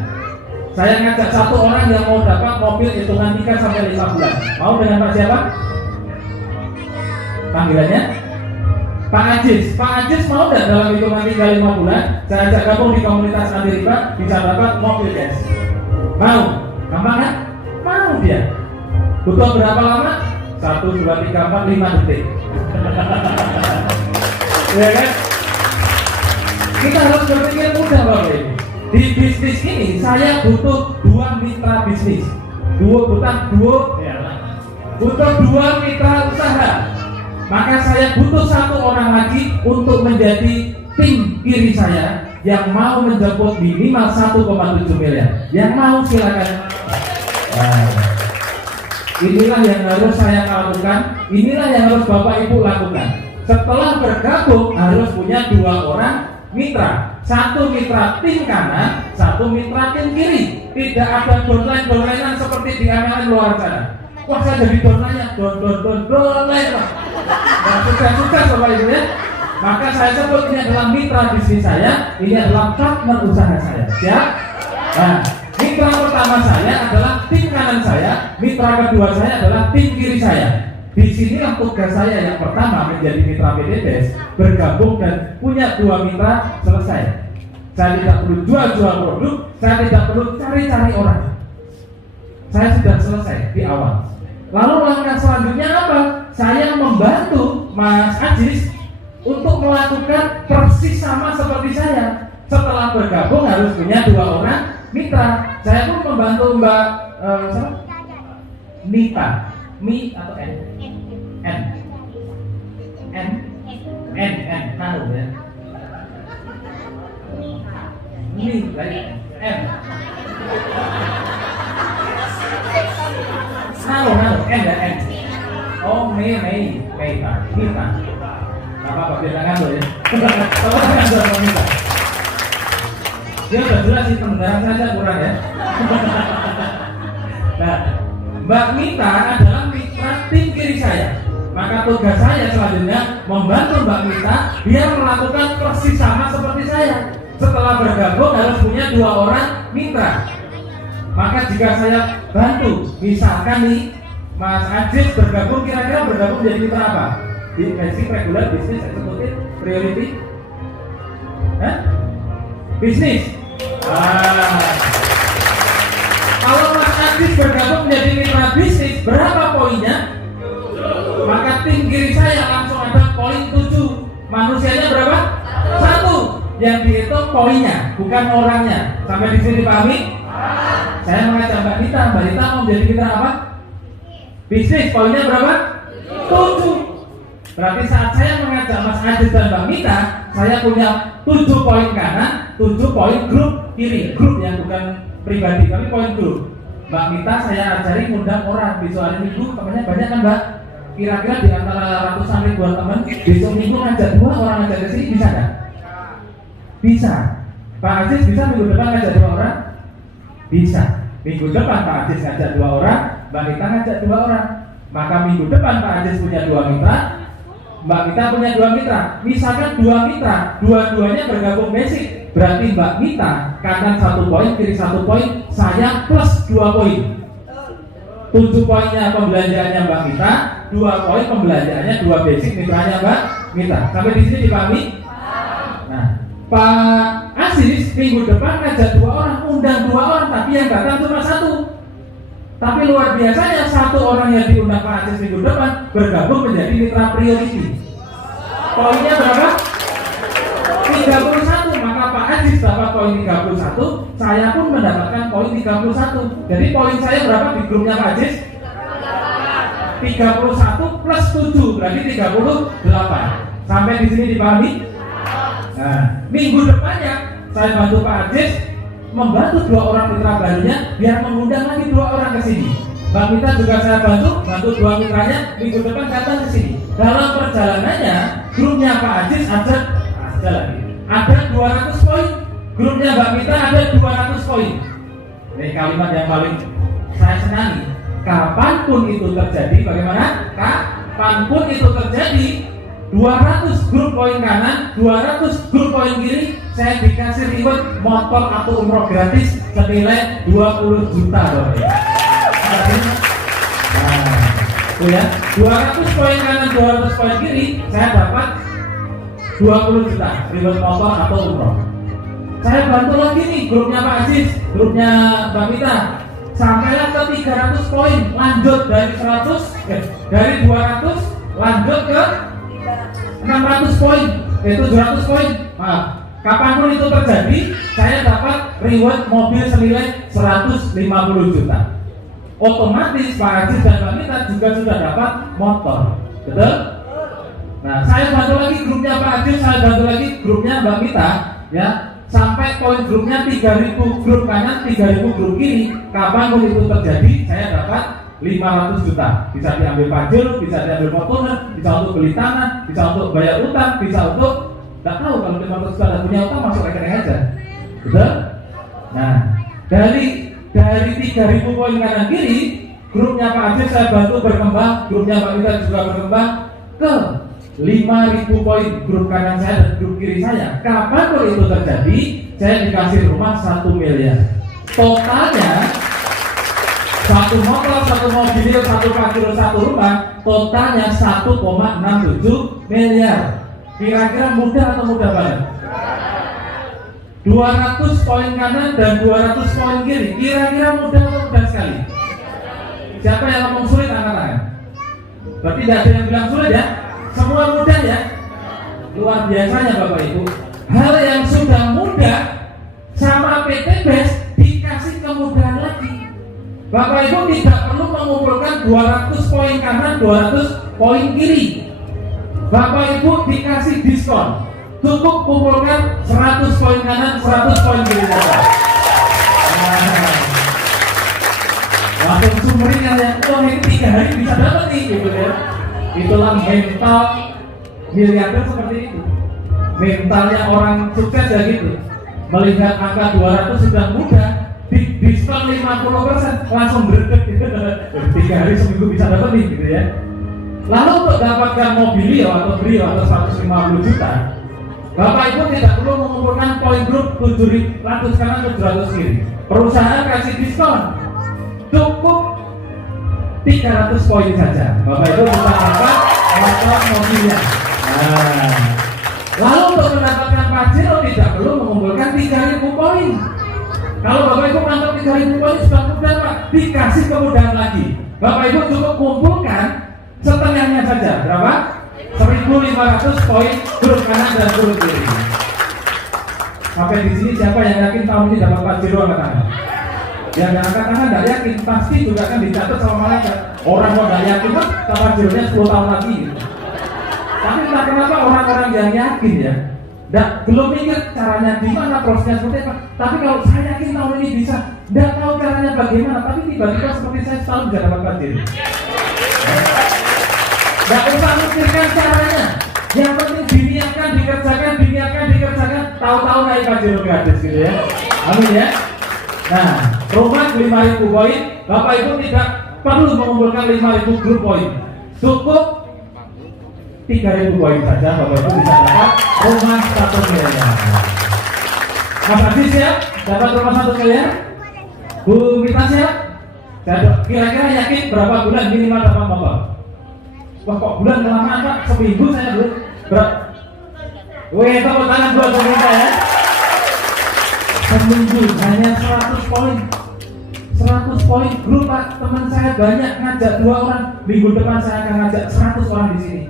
Saya ngajak satu orang yang mau dapat mobil hitungan 3 sampai 5 bulan. Mau dengan Pak siapa? Panggilannya? Pak Ajis. Pak Ajis mau nggak dalam hitungan 3-5 bulan saya ajak gabung di komunitas anti riba bisa dapat mobil cash? Mau? Gampang kan? Mau dia. Butuh berapa lama? 1, 2, 3, 4, 5 detik. Ya kan? Kita harus berpikir mudah Bapak Ibu. Di bisnis ini saya butuh 2 mitra bisnis. Butuh 2 mitra usaha. Maka saya butuh 1 orang lagi untuk menjadi tim kiri saya yang mau menjemput minimal 1,7 miliar. Yang mau silakan. Inilah yang harus saya lakukan. Inilah yang harus Bapak Ibu lakukan. Setelah bergabung harus punya 2 orang mitra. 1 mitra tim kanan, 1 mitra tim kiri. Tidak ada downline-downlinean seperti di MLM luar sana. Wah saya jadi downline-nya, downline lah. Nah, sukses Bapak Ibu ya. Maka saya sebut ini adalah mitra bisnis saya, ini adalah partner usaha saya. Siap? Nah, mitra pertama saya adalah tim kanan saya, mitra kedua saya adalah tim kiri saya. Di sinilah tugas saya yang pertama menjadi mitra PDBes, bergabung dan punya 2 mitra selesai. Saya tidak perlu jual-jual produk, saya tidak perlu cari-cari orang. Saya sudah selesai di awal. Lalu langkah selanjutnya apa? Saya membantu Mas Ajis untuk melakukan persis sama seperti saya. Setelah bergabung harus punya 2 orang mitra. Saya pun membantu Mbak Mita. Mi atau N? N. N. N. N. Tahu ya? Mi lagi. M. Tahu. N ya N. Oh, Mei. Mita. Apa bilangan lo ya? Kalau kan sudah Mita. Dia udah jelas sih kebenaran saja kurang ya. Nah, Mbak Mita adalah mitra tim kiri saya. Maka tugas saya selanjutnya membantu Mbak Mita biar melakukan persis sama seperti saya. Setelah bergabung harus punya 2 orang mitra. Maka jika saya bantu, misalkan nih Mas Ajis bergabung, kira-kira bergabung jadi mitra apa? Di basic, regular, bisnis, eksekutif, priority? Bisnis. Kalau Mas Ajis bergabung menjadi mitra bisnis, berapa poinnya? Maka tim kiri saya langsung ada poin 7. Manusianya berapa? 1. Yang dihitung poinnya, bukan orangnya. Sampai di sini dipahami? Saya mengajak Mbak Dita mau menjadi mitra apa? Bisnis, poinnya berapa? 7. Berarti saat saya mengajak Mas Ajis dan Mbak Mita, saya punya 7 poin kanan, 7 poin grup kiri. Grup yang bukan pribadi, tapi poin grup. Mbak Mita saya ajari ngundang orang. Besok hari Minggu temannya banyak kan Mbak? Kira-kira di antara ratusan ribuan teman, besok Minggu ngajak 2 orang ngajak ke sini, bisa nggak? Bisa. Pak Ajis bisa minggu depan ngajak 2 orang? Bisa. Minggu depan Pak Ajis ngajak 2 orang, Mbak Mita ngajak 2 orang. Maka minggu depan Pak Ajis punya 2 mitra, Mbak Mita punya 2 mitra. Misalkan 2 mitra, dua-duanya bergabung basic. Berarti Mbak Mita kanan 1 poin, kiri 1 poin, saya plus 2 poin. 7 poinnya pembelanjaannya Mbak Mita, 2 poin pembelanjaannya 2 basic mitranya Mbak Mita. Sampai di sini dipahami? Nah, Pak Aziz minggu depan ngajak 2 orang, undang 2 orang, tapi yang datang cuma 1. Tapi luar biasanya 1 orang yang diundang Pak Aziz minggu depan bergabung menjadi mitra priority. Poinnya berapa? 31. Maka Pak Aziz dapat poin 31, saya pun mendapatkan poin 31. Jadi poin saya berapa di grupnya Pak Aziz? 31 plus 7 berarti 38. Sampai di sini dipahami? Nah, minggu depannya saya bantu Pak Aziz membantu 2 orang mitra barunya biar mengundang lagi 2 orang ke sini. Mbak Mita juga saya bantu 2 mitranya minggu depan datang ke sini. Dalam perjalanannya grupnya Pak Aziz ada lagi. Ada 200 poin. Grupnya Mbak Mita ada 200 poin. Ini kalimat yang paling saya senangi. Kapanpun itu terjadi, bagaimana? Kapanpun itu terjadi, 200 grup poin kanan, 200 grup poin kiri, saya dikasih reward motor atau umroh gratis senilai 20 juta Bapak Ibu. Nah, itu ya, 200 poin kanan, 200 poin kiri, saya dapat 20 juta reward motor atau umroh. Saya bantu lagi nih grupnya Pak Aziz, grupnya Mbak Mita, sampailah ke 300 poin, lanjut dari 200 lanjut ke 600 poin, 700 poin. Maaf, kapanpun itu terjadi, saya dapat reward mobil senilai 150 juta. Otomatis Pak Aziz dan Mbak Mita juga sudah dapat motor, betul? Nah, saya bantu lagi grupnya Pak Aziz, saya bantu lagi grupnya Mbak Mita, ya, sampai poin grupnya 3000 grup kanan, 3000 grup kiri. Kapanpun itu terjadi, saya dapat 500 juta. Bisa diambil pajul, bisa diambil motor, bisa untuk beli tanah, bisa untuk bayar utang, bisa untuk, nggak tahu kalau 500 juta punya utang masuk rekening aja, betul? Nah, dari 3000 poin kanan kiri, grupnya Pak Aziz saya bantu berkembang, grupnya Mbak Mita juga berkembang ke 5.000 poin grup kanan saya dan grup kiri saya. Kapanpun itu terjadi, saya dikasih rumah 1 miliar. Totalnya 1 motor, 1 mobil, 1 pajero, 1 rumah, totalnya 1,67 miliar. Kira-kira mudah atau mudah banget? 200 poin kanan dan 200 poin kiri, kira-kira mudah atau mudah sekali? Siapa yang ngomong sulit angkat tangan? Berarti tidak ada yang bilang sulit ya? Semua mudah ya? Luar biasanya Bapak Ibu. Hal yang sudah mudah sama PT BES dikasih kemudahan lagi. Bapak Ibu tidak perlu mengumpulkan 200 poin kanan, 200 poin kiri. Bapak Ibu dikasih diskon, cukup kumpulkan 100 poin kanan, 100 poin kiri. Langsung sumringah ya, oh ini 3 hari bisa dapat nih gitu ya. Itulah mental miliarder seperti itu. Mentalnya orang sukses ya gitu. Melihat angka 200 sudah mudah, diskon 50% langsung berdek gitu. 3 hari seminggu bisa dapat nih gitu ya. Lalu untuk dapatkan mobilio atau brio atau 150 juta, Bapak Ibu tidak perlu mengumpulkan poin grup 700 kanan 700 kiri. Perusahaan kasih diskon, cukup 300 poin saja. Bapak Ibu bisa dapat motor mobilnya. Nah, lalu untuk mendapatkan pajero tidak perlu mengumpulkan 3.000 poin. Kalau Bapak Ibu mantap 3.000 poin sudah mudah Pak, dikasih kemudahan lagi. Bapak Ibu cukup kumpulkan setengahnya saja. Berapa? 1.500 poin grup kanan dan grup kiri. Sampai di sini siapa yang yakin tahun ini dapat pajero angkat tangan? Yang angkat tangan tidak yakin pasti juga akan dicatat sama malaikat. Orang mau tidak yakin kan pajeronya 10 tahun lagi gitu. Tapi entah kenapa orang-orang yang yakin ya, belum mikir caranya gimana, prosesnya seperti apa. Tapi kalau saya yakin tahun ini bisa, tidak tahu caranya bagaimana, tapi tiba-tiba seperti saya setahun bisa dapat pajero. Tidak usah mikirkan caranya, yang penting diniatkan, dikerjakan, tahu-tahu naik pajero gratis gitu ya. Amin ya. Nah, rumah 5.000 poin, Bapak Ibu tidak perlu mengumpulkan 5.000 grup poin, cukup 3.000 poin saja. Bapak Ibu bisa dapat rumah 1 miliar. Mas Aziz siap dapat rumah 1 miliar? Bu Mita siap? Kira-kira yakin berapa bulan minimal dapat motor? Wah kok bulan lama Pak? Seminggu saya dulu. Wih, tepuk tangan buat Bu Mita ya. Seminggu hanya 100 poin. 100 poin grup Pak, teman saya banyak, ngajak 2 orang. Minggu depan saya akan ngajak 100 orang di sini.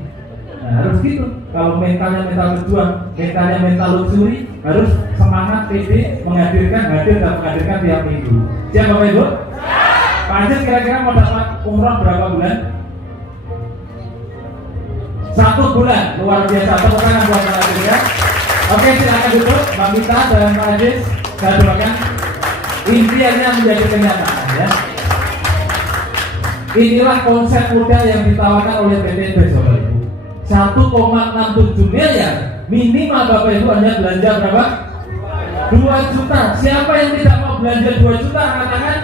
Nah, harus gitu. Kalau mentalnya mental berjuang, mentalnya mental luxury, harus semangat pede hadir dan menghadirkan tiap minggu. Siap Bapak Ibu? Pak Aziz kira-kira mau dapat umroh berapa bulan? 1 bulan, luar biasa. Tepuk tangan buat Pak Aziz ya. Oke, silakan duduk Mbak Mita dan Pak Aziz. Saya doakan impiannya menjadi kenyataan ya. Inilah konsep muda yang ditawarkan oleh PT BES Bapak Ibu. 1,67 miliar minimal Bapak Ibu hanya belanja berapa? 2 juta. Siapa yang tidak mau belanja 2 juta angkat tangan,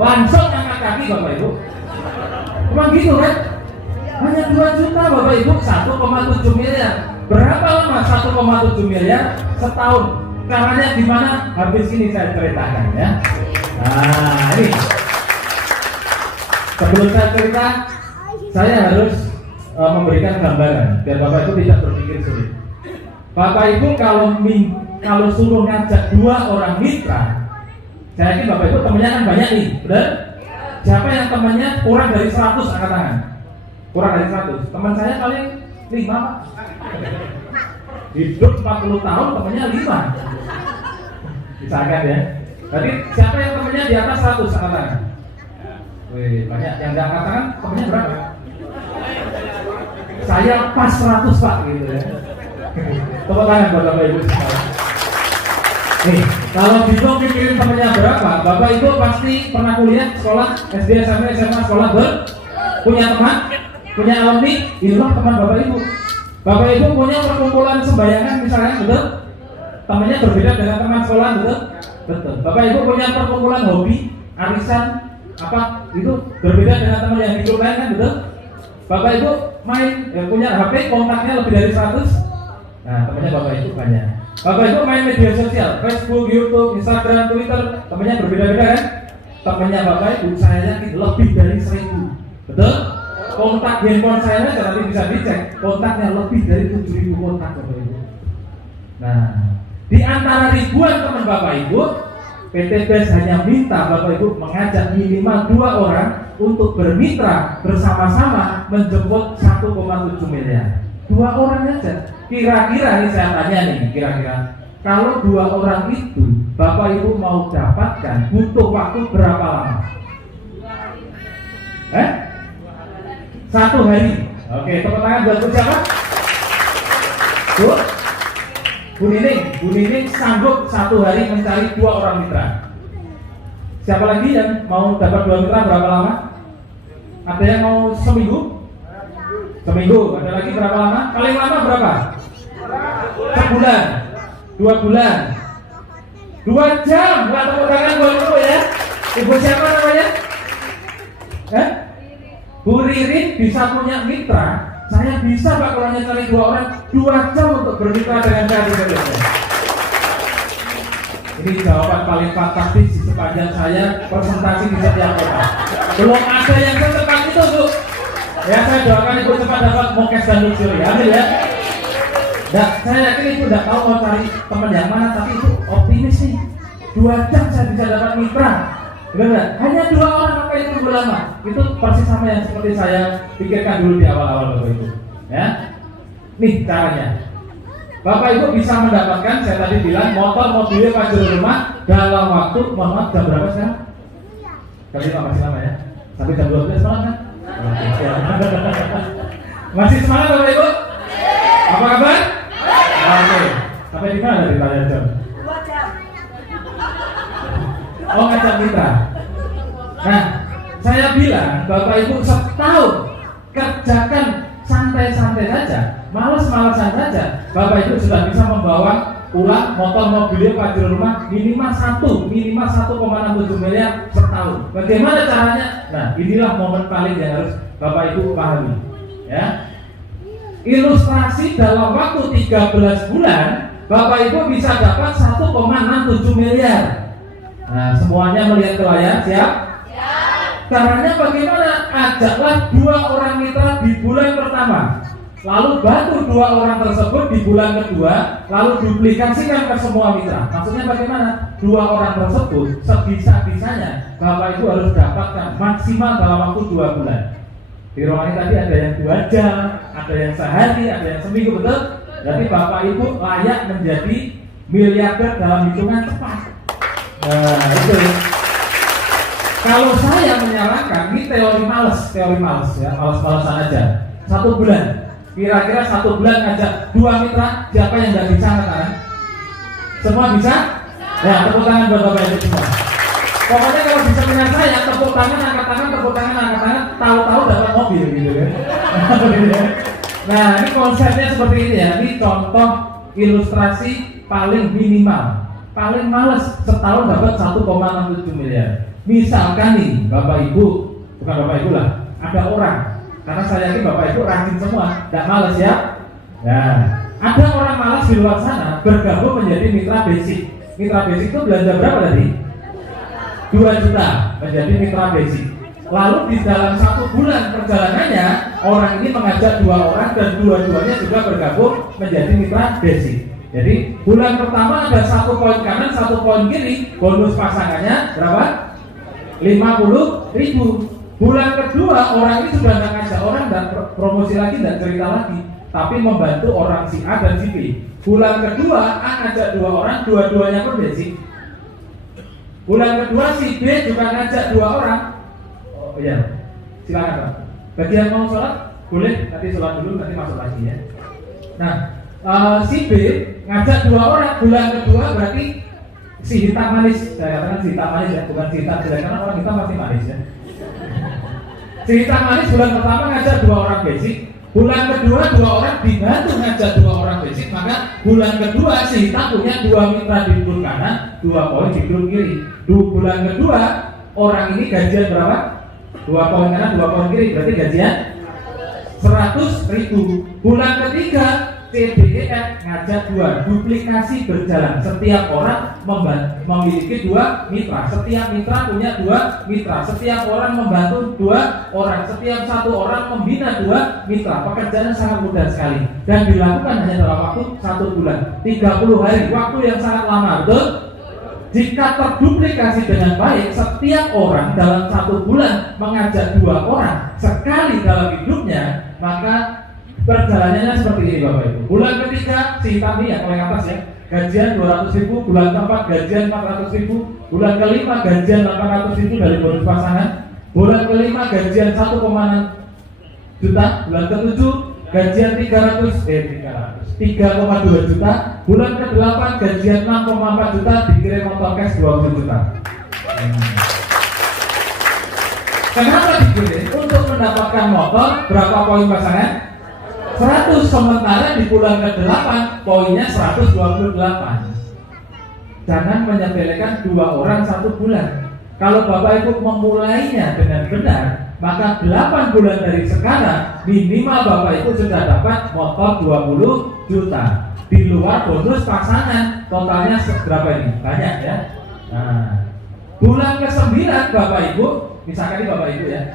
langsung angkat kaki Bapak Ibu. Memang gitu kan? Hanya 2 juta Bapak Ibu, 1,7 miliar. Berapa lama 1,7 miliar? Setahun. Caranya gimana? Habis ini saya ceritakan ya. Nah ini, sebelum saya cerita, saya harus memberikan gambaran biar Bapak Ibu tidak berpikir sulit. Bapak Ibu kalau suruh ngajak 2 orang mitra, saya yakin Bapak Ibu temannya kan banyak nih, benar? Siapa yang temannya kurang dari 100 angkat tangan? Kurang dari 100. Teman saya paling 5 Pak. Hidup 40 tahun temannya 5. Misalkan ya. Berarti siapa yang temannya di atas 100 angkat tangan? Wih, banyak. Yang nggak angkat tangan temannya berapa? Saya pas 100 Pak gitu ya. Tepuk tangan buat Bapak Ibu semua. Nih, kalau bingung mikirin temennya berapa, Bapak Ibu pasti pernah kuliah, sekolah, SD, SMP, SMA, sekolah punya teman, punya alumni, inilah teman Bapak Ibu. Bapak Ibu punya perkumpulan sembayangan misalnya, betul? Temannya berbeda dengan teman sekolah, betul? Betul. Bapak Ibu punya perkumpulan hobi, arisan, apa itu berbeda dengan teman yang hidup lain kan, betul? Bapak Ibu main, punya HP, kontaknya lebih dari 100. Nah, temannya Bapak Ibu banyak. Bapak Ibu main media sosial, Facebook, YouTube, Instagram, Twitter, temannya berbeda-beda kan? Temannya Bapak Ibu saya yakin lebih dari 1000. Betul? Kontak handphone saya nanti bisa dicek, kontaknya lebih dari 7000 kontak Bapak Ibu. Nah, di antara ribuan teman Bapak Ibu, PT BES hanya minta Bapak Ibu mengajak minimal 2 orang untuk bermitra bersama-sama menjemput 1,7 miliar. 2 orang aja. Kira-kira nih saya tanya nih, kira-kira kalau 2 orang itu Bapak Ibu mau dapatkan butuh waktu berapa lama? 1 hari. Oke, tepuk tangan buat siapa? Bu Nining sanggup 1 hari mencari 2 orang mitra. Siapa lagi yang mau dapat 2 mitra berapa lama? Ada yang mau seminggu? Seminggu. Ada lagi berapa lama? Paling lama berapa? Sebulan. 2 bulan. 2 jam. Nggak tepuk tangan buat ibu ya. Ibu siapa namanya? Bu Ririn bisa punya mitra. Saya bisa Pak kalau hanya cari 2 orang 2 jam untuk bermitra dengan saya. Ini jawaban paling fantastis di sepanjang saya presentasi di setiap kota. Belum ada yang secepat itu Bu. Ya saya doakan Ibu cepat dapat mokes dan luxury. Amin ya. Nah, saya yakin Ibu tidak tahu mau cari teman yang mana, tapi Ibu optimis nih. 2 jam saya bisa dapat mitra. Benar, hanya 2 orang apa itu lama? Itu persis sama yang seperti saya pikirkan dulu di awal-awal Bapak Ibu. Ya, nih caranya. Bapak Ibu bisa mendapatkan, saya tadi bilang motor mobilnya Pajero rumah dalam waktu, mohon maaf jam berapa sekarang? Kali masih lama ya? Sampai jam 12 malam kan? Masih semangat Bapak Ibu? Apa kabar? Oke. Sampai di mana dari tanya jam? 2 jam. Oh ngajak mitra. Nah, saya bilang Bapak Ibu setahun kerjakan santai-santai saja, malas-malasan saja, Bapak Ibu sudah bisa membawa pulang motor mobilnya Pajero rumah minimal 1,67 miliar setahun. Bagaimana caranya? Nah, inilah momen paling yang harus Bapak Ibu pahami. Ya, ilustrasi dalam waktu 13 bulan Bapak Ibu bisa dapat 1,67 miliar. Nah, semuanya melihat ke layar, siap? Caranya bagaimana? Ajaklah 2 orang mitra di bulan pertama, lalu bantu 2 orang tersebut di bulan kedua, lalu duplikasikan ke semua mitra. Maksudnya bagaimana? 2 orang tersebut sebisa-bisanya Bapak Ibu harus dapatkan maksimal dalam waktu 2 bulan. Di ruangan ini tadi ada yang 2 jam, ada yang sehari, ada yang seminggu, betul? Jadi Bapak Ibu layak menjadi miliarder dalam hitungan cepat. Nah, itu. Kalau saya menyarankan, ini teori males ya, males-malesan aja. 1 bulan, kira-kira 1 bulan ngajak 2 mitra, siapa yang nggak bisa kan? Semua bisa? Ya, tepuk tangan buat Bapak Ibu semua. Pokoknya kalau bisa dengan saya, tepuk tangan, angkat tangan, tepuk tangan, angkat tangan, tahu-tahu dapat mobil gitu ya. Nah, ini konsepnya seperti ini ya. Ini contoh ilustrasi paling minimal, paling males setahun dapat 1,67 miliar. Misalkan nih Bapak Ibu, bukan Bapak Ibu lah, ada orang Karena saya yakin Bapak Ibu rajin semua, tidak malas ya. Nah, ada orang malas di luar sana bergabung menjadi mitra basic. Mitra basic itu belanja berapa tadi? 2 juta menjadi mitra basic. Lalu di dalam 1 bulan perjalanannya, orang ini mengajak 2 orang dan dua-duanya juga bergabung menjadi mitra basic. Jadi bulan pertama ada 1 poin kanan, 1 poin kiri, bonus pasangannya berapa? 50.000. Bulan kedua orang ini sudah nggak ngajak orang dan promosi lagi dan cerita lagi, tapi membantu orang si A dan si B. Bulan kedua A ngajak 2 orang, dua-duanya pun basic. Bulan kedua si B juga ngajak 2 orang. Oh iya, silakan Pak. Bagi yang mau sholat boleh, nanti sholat dulu, nanti masuk lagi ya. Nah, si B ngajak 2 orang. Bulan kedua berarti si hitam manis, saya katakan si hitam manis ya, bukan si hitam jelek, karena orang hitam pasti manis ya. Si hitam manis bulan pertama ngajak 2 orang basic. Bulan kedua 2 orang dibantu ngajak 2 orang basic, maka bulan kedua si hitam punya 2 mitra di grup kanan, 2 poin di grup kiri. Bulan kedua orang ini gajian berapa? 2 poin kanan, 2 poin kiri, berarti gajian 100.000. Bulan ketiga CDEF ngajak 2, duplikasi berjalan. Setiap orang memiliki 2 mitra. Setiap mitra punya 2 mitra. Setiap orang membantu 2 orang. Setiap 1 orang membina 2 mitra. Pekerjaan sangat mudah sekali dan dilakukan hanya dalam waktu 1 bulan, 30 hari. Waktu yang sangat lama, betul? Jika terduplikasi dengan baik, setiap orang dalam 1 bulan mengajak 2 orang sekali dalam hidupnya, maka perjalanannya seperti ini Bapak Ibu. Bulan ketiga si hitam ini ya, paling atas ya, gajian 200.000. Bulan keempat gajian 400.000. Bulan kelima gajian 800.000 dari bonus pasangan. Bulan kelima gajian 1,6 juta. Bulan ketujuh gajian 3,2 juta. Bulan ke-8 gajian 6,4 juta, dikirim motor cash 20 juta. Kenapa dikirim? Untuk mendapatkan motor. Berapa poin pasangan? 100. Sementara di bulan ke-8 poinnya 128. Jangan menyepelekan 2 orang 1 bulan. Kalau Bapak Ibu memulainya dengan benar, maka 8 bulan dari sekarang minimal Bapak Ibu sudah dapat motor 20 juta. Di luar bonus pasangan, totalnya berapa ini? Banyak ya. Nah, bulan ke-9 Bapak Ibu, misalkan ini Bapak Ibu ya,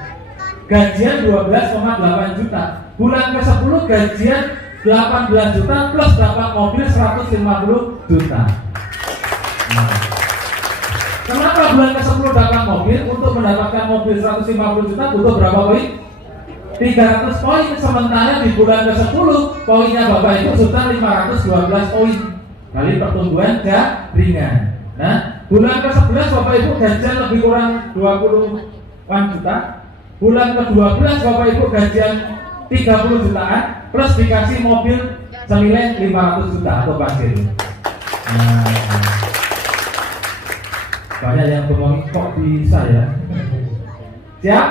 gajian 12,8 juta. Bulan ke-10 gajian 18 juta plus dapat mobil 150 juta. Nah, kenapa bulan ke-10 dapat mobil? Untuk mendapatkan mobil 150 juta butuh berapa poin? 300 poin. Sementara di bulan ke-10 poinnya Bapak Ibu sudah 512 poin. Kali pertumbuhan jaringan. Nah, bulan ke-11 Bapak Ibu gajian lebih kurang 20-an juta. Bulan ke-12 Bapak Ibu gajian 30 jutaan plus dikasih mobil senilai 500 juta atau pasir. Nah, banyak yang ngomong kok bisa ya. Siap?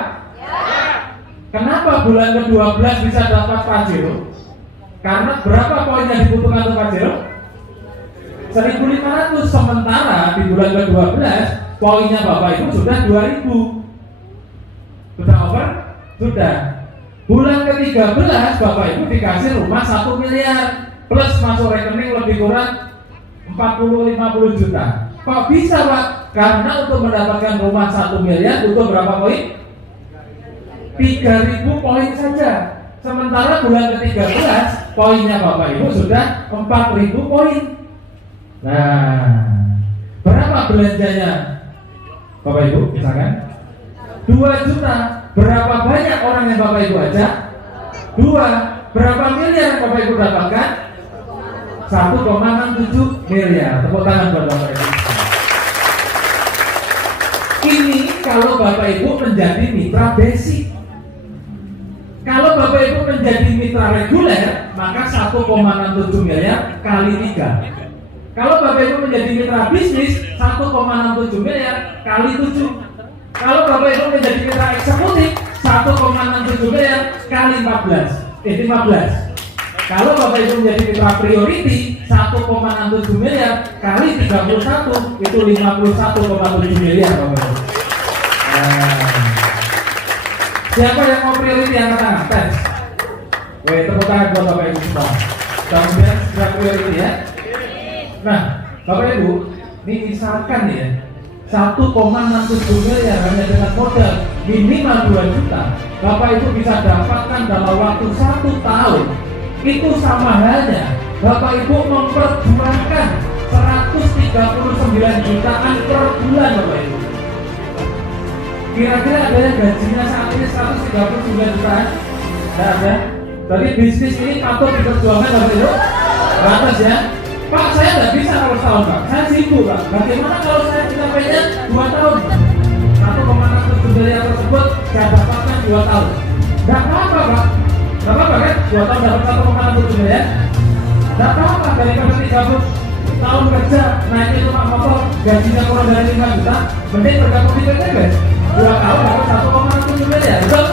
Kenapa bulan ke-12 bisa dapat Pajero? Karena berapa poin yang dibutuhkan untuk Pajero? 1.500. Sementara di bulan ke-12 poinnya Bapak Ibu sudah 2.000. Sudah over? Sudah. Bulan ke-13 Bapak Ibu dikasih rumah 1 miliar plus masuk rekening lebih kurang 40-50 juta. Kok bisa Pak? Karena untuk mendapatkan rumah 1 miliar butuh berapa poin? 3.000 poin saja. Sementara bulan ke-13 poinnya Bapak Ibu sudah 4.000 poin. Nah, berapa belanjanya Bapak Ibu? Misalkan 2 juta. Berapa banyak orang yang Bapak Ibu ajak? 2. Berapa miliar yang Bapak Ibu dapatkan? 1,67 miliar. Tepuk tangan buat Bapak Ibu. Ini kalau Bapak Ibu menjadi mitra basic. Kalau Bapak Ibu menjadi mitra reguler, maka 1,67 miliar kali 3. Kalau Bapak Ibu menjadi mitra bisnis, 1,67 miliar kali 7. Kalau Bapak Ibu menjadi mitra eksekutif, 1,67 miliar kali 15. Kalau Bapak Ibu menjadi mitra priority, 1,67 miliar kali 31, itu 51,7 miliar Bapak Ibu. Siapa yang mau priority angkat tangan? Tes. Weh, tepuk tangan buat Bapak Ibu semua. Kemudian segera priority ya. Nah, Bapak Ibu, ini misalkan ya 1,67 miliar hanya dengan modal minimal 2 juta, Bapak Ibu bisa dapatkan dalam waktu 1 tahun. Itu sama halnya Bapak Ibu memperjuangkan 139 jutaan per bulan Bapak Ibu. Kira-kira ada yang gajinya saat ini 139 jutaan? Tidak ada. Berarti bisnis ini patut diperjuangkan Bapak Ibu? Batas ya. Pak, saya tidak bisa kalau setahun Pak, saya sibuk Pak. Bagaimana kalau saya mencapainya 2 tahun? 1,67 miliar tersebut saya dapatkan 2 tahun. Tidak apa-apa Pak. Tidak apa-apa kan? 2 tahun dapat 1,67 miliar. Tidak apa-apa, daripada 30 tahun kerja naiknya rumah motor gajinya kurang dari 5 juta, mending bergabung di PT guys. 2 tahun dapat 1,67 miliar. Betul?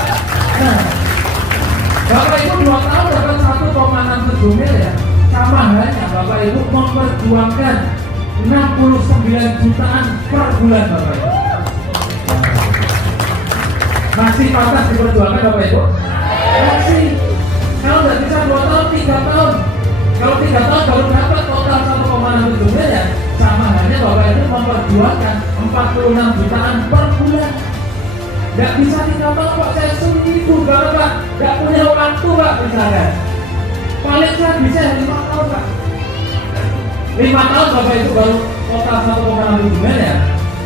Nah, Bapak Ibu 2 tahun dapat 1,67 miliar. Sama halnya Bapak Ibu memperjuangkan 69 jutaan per bulan Bapak Ibu. Masih pantas diperjuangkan Bapak Ibu? Masih. Kalau nggak bisa 2 tahun, 3 tahun. Kalau 3 tahun baru dapat total 1,67 miliar. Sama halnya Bapak Ibu memperjuangkan 46 jutaan per bulan. Nggak bisa 3 tahun Pak, saya sibuk banget Pak, nggak punya waktu Pak misalkan. Paling saya bisa 5 tahun Pak. 5 tahun Bapak Ibu baru total 1,67 miliar.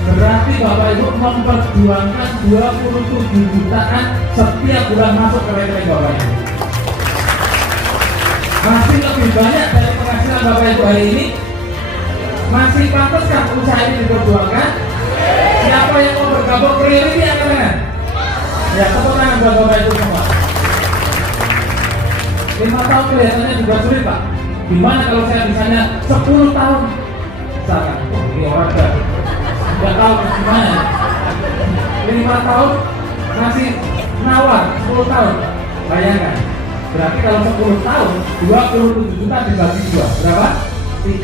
Berarti Bapak Ibu memperjuangkan 27 jutaan setiap bulan masuk ke rekening Bapak Ibu. Masih lebih banyak dari penghasilan Bapak Ibu hari ini. Masih pantaskah usaha ini diperjuangkan? Siapa yang mau bergabung priority angkat tangan? Ya, tepuk tangan buat Bapak Ibu semua. 5 tahun kelihatannya juga sulit Pak. Gimana kalau saya misalnya 10 tahun? Misalkan, oh, ini orang udah tahu gimana. 5 tahun masih nawar 10 tahun. Bayangkan. Berarti kalau 10 tahun 27 juta dibagi 2 berapa? 13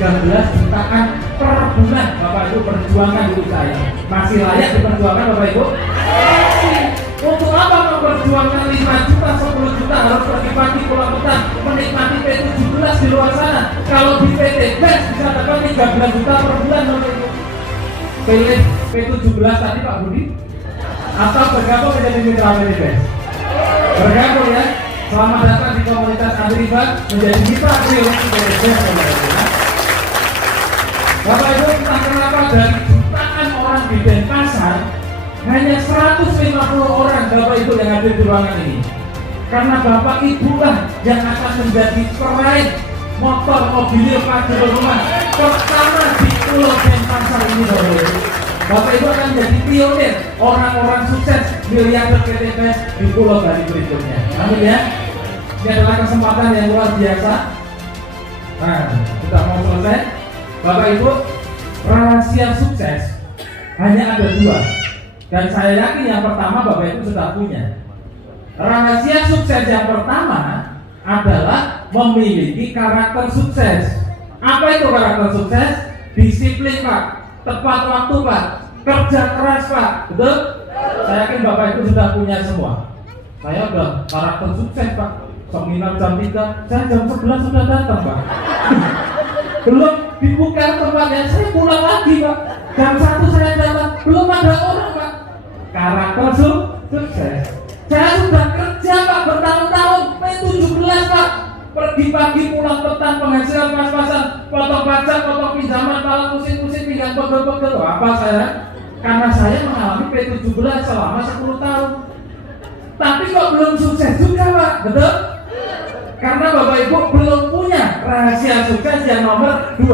jutaan per bulan Bapak Ibu perjuangkan diri saya. Masih layak diperjuangkan Bapak Ibu? Untuk apa memperjuangkan 5 juta, 10 juta harus pagi-pagi pulang petang menikmati P17 di luar sana? Kalau di PT BES bisa dapat 13 juta per bulan Bapak Ibu. Pilih P17 tadi Pak Budi atau bergabung menjadi mitra PT BES? Bergabung ya. Selamat datang di komunitas Andriba menjadi mitra freelance PT BES Bapak Ibu. Entah kenapa dari jutaan orang di Denpasar hanya 150 orang Bapak Ibu yang hadir di ruangan ini. Karena Bapak Ibu lah yang akan menjadi peraih motor mobil pajero rumah pertama di Pulau Denpasar ini Bapak Ibu. Bapak Ibu akan menjadi pionir orang-orang sukses miliarder PT BES di Pulau Bali berikutnya. Amin ya. Ini adalah kesempatan yang luar biasa. Nah, kita mau selesai. Bapak Ibu, rahasia sukses hanya ada 2. Dan saya yakin yang pertama Bapak Ibu sudah punya. Rahasia sukses yang pertama adalah memiliki karakter sukses. Apa itu karakter sukses? Disiplin Pak, tepat waktu Pak, kerja keras Pak. Betul? Saya yakin Bapak Ibu sudah punya semua. Saya udah karakter sukses Pak. Seminar jam 3, saya jam 11 sudah datang Pak. Belum dibuka tempatnya, saya pulang lagi Pak. Jam 1 saya datang, belum ada orang Pak. Karakter sukses. Saya sudah kerja Pak bertahun-tahun, P17 Pak. Pergi pagi pulang petang, penghasilan pas-pasan, potong pajak, potong pinjaman, kalau pusing-pusing pinggang pegel-pegel. Apa saya? Karena saya mengalami P17 selama 10 tahun. Tapi kok belum sukses juga Pak, betul? Karena Bapak Ibu belum punya rahasia sukses yang nomor 2.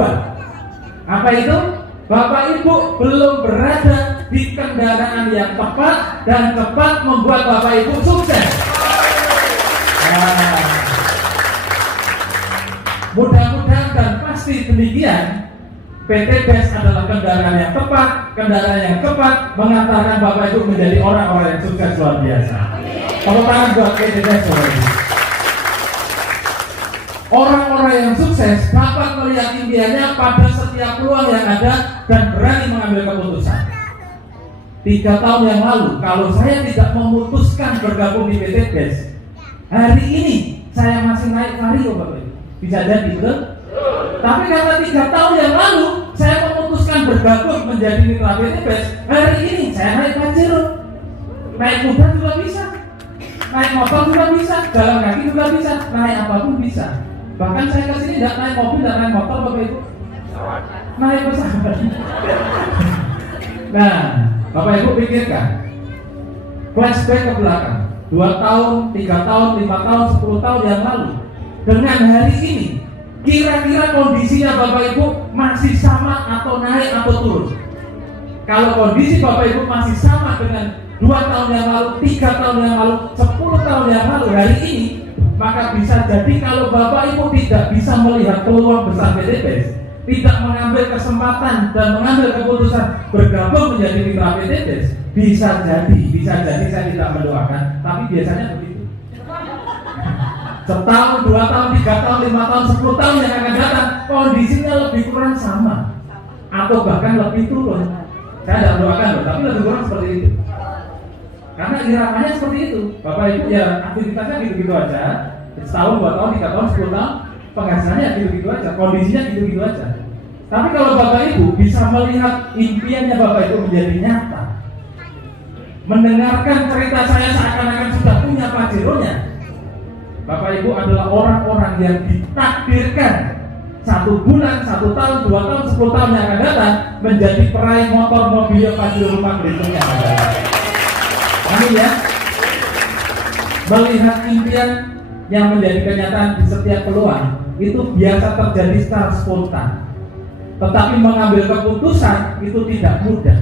Apa itu? Bapak Ibu belum berada di kendaraan yang tepat dan tepat membuat Bapak Ibu sukses. Nah, mudah-mudahan dan pasti demikian, PT BES adalah kendaraan yang tepat, kendaraan yang tepat mengantarkan Bapak Ibu menjadi orang-orang yang sukses luar biasa. Tepuk tangan buat PT BES Bapak Ibu. Orang-orang yang sukses dapat melihat impiannya pada setiap peluang yang ada dan berani mengambil keputusan. 3 tahun yang lalu, kalau saya tidak memutuskan bergabung di PT BES, hari ini saya masih naik vario Bapak Ibu. Bisa jadi, betul? Tapi karena 3 tahun yang lalu saya memutuskan bergabung menjadi mitra PT BES, hari ini saya naik Pajero. Naik kuda juga bisa, naik motor juga bisa, jalan kaki juga bisa, naik apapun bisa. Bahkan saya kesini tidak naik mobil, tidak naik motor Bapak Ibu, naik pesawat. Nah, Bapak Ibu pikirkan, flashback ke belakang 2 tahun, 3 tahun, 5 tahun, 10 tahun yang lalu dengan hari ini, kira-kira kondisinya Bapak Ibu masih sama atau naik atau turun? Kalau kondisi Bapak Ibu masih sama dengan 2 tahun yang lalu, 3 tahun yang lalu, 10 tahun yang lalu hari ini, maka bisa jadi kalau Bapak Ibu tidak bisa melihat peluang besar PT BES, tidak mengambil kesempatan dan mengambil keputusan bergabung menjadi mitra PT BES, bisa jadi saya tidak mendoakan, tapi biasanya begitu. Setahun, 2 tahun, 3 tahun, 5 tahun, 10 tahun yang akan datang, kondisinya lebih kurang sama atau bahkan lebih turun. Saya tidak mendoakan loh, tapi lebih kurang seperti itu. Karena iramanya seperti itu. Bapak Ibu ya aktivitasnya gitu-gitu aja. Setahun, 2 tahun, 3 tahun, 10 tahun, penghasilannya gitu-gitu aja, kondisinya gitu-gitu aja. Tapi kalau Bapak Ibu bisa melihat impiannya Bapak Ibu menjadi nyata, mendengarkan cerita saya seakan-akan sudah punya Pajeronya, Bapak Ibu adalah orang-orang yang ditakdirkan 1 bulan, 1 tahun, 2 tahun, 10 tahun yang akan datang menjadi peraih motor, mobil, Pajero rumah berikutnya. Amin ya. Melihat impian yang menjadi kenyataan di setiap peluang itu biasa terjadi secara spontan. Tetapi mengambil keputusan itu tidak mudah.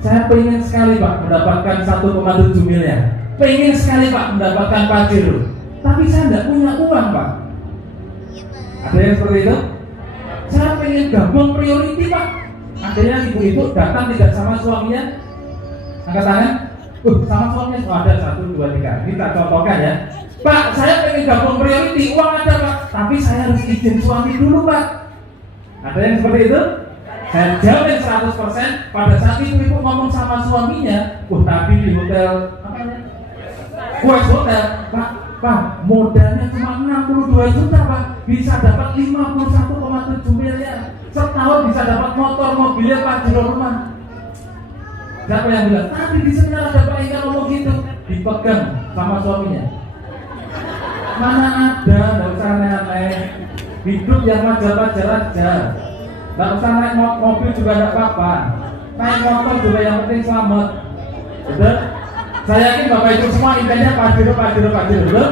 Saya pengen sekali Pak mendapatkan 1,7 miliar. Pengen sekali Pak mendapatkan Pajero. Tapi saya tidak punya uang Pak. Ada yang seperti itu? Saya pengen gabung priority Pak. Adanya ibu-ibu datang tidak sama suaminya. Angkat tangan. Sama suaminya. Oh, ada 1, 2, 3. Kita contohkan ya. Pak, saya pengen gabung priority. Uang ada Pak. Tapi saya harus izin suami dulu Pak. Ada yang seperti itu? Saya jamin 100% pada saat ibu-ibu ngomong sama suaminya, tadi di hotel apa namanya? West Hotel, Pak, modalnya cuma 62 juta Pak, bisa dapat 51,7 miliar. Setahun bisa dapat motor, mobilnya Pajero rumah. Siapa yang bilang? Tadi di seminar ada Pak Ika ngomong gitu, dipegang sama suaminya. Mana ada, nggak usah aneh-aneh. Hidup yang wajar-wajar aja. Nggak usah naik mobil juga nggak apa-apa. Naik motor juga yang penting selamat. Betul? Saya yakin Bapak Ibu semua intinya Pajero, betul?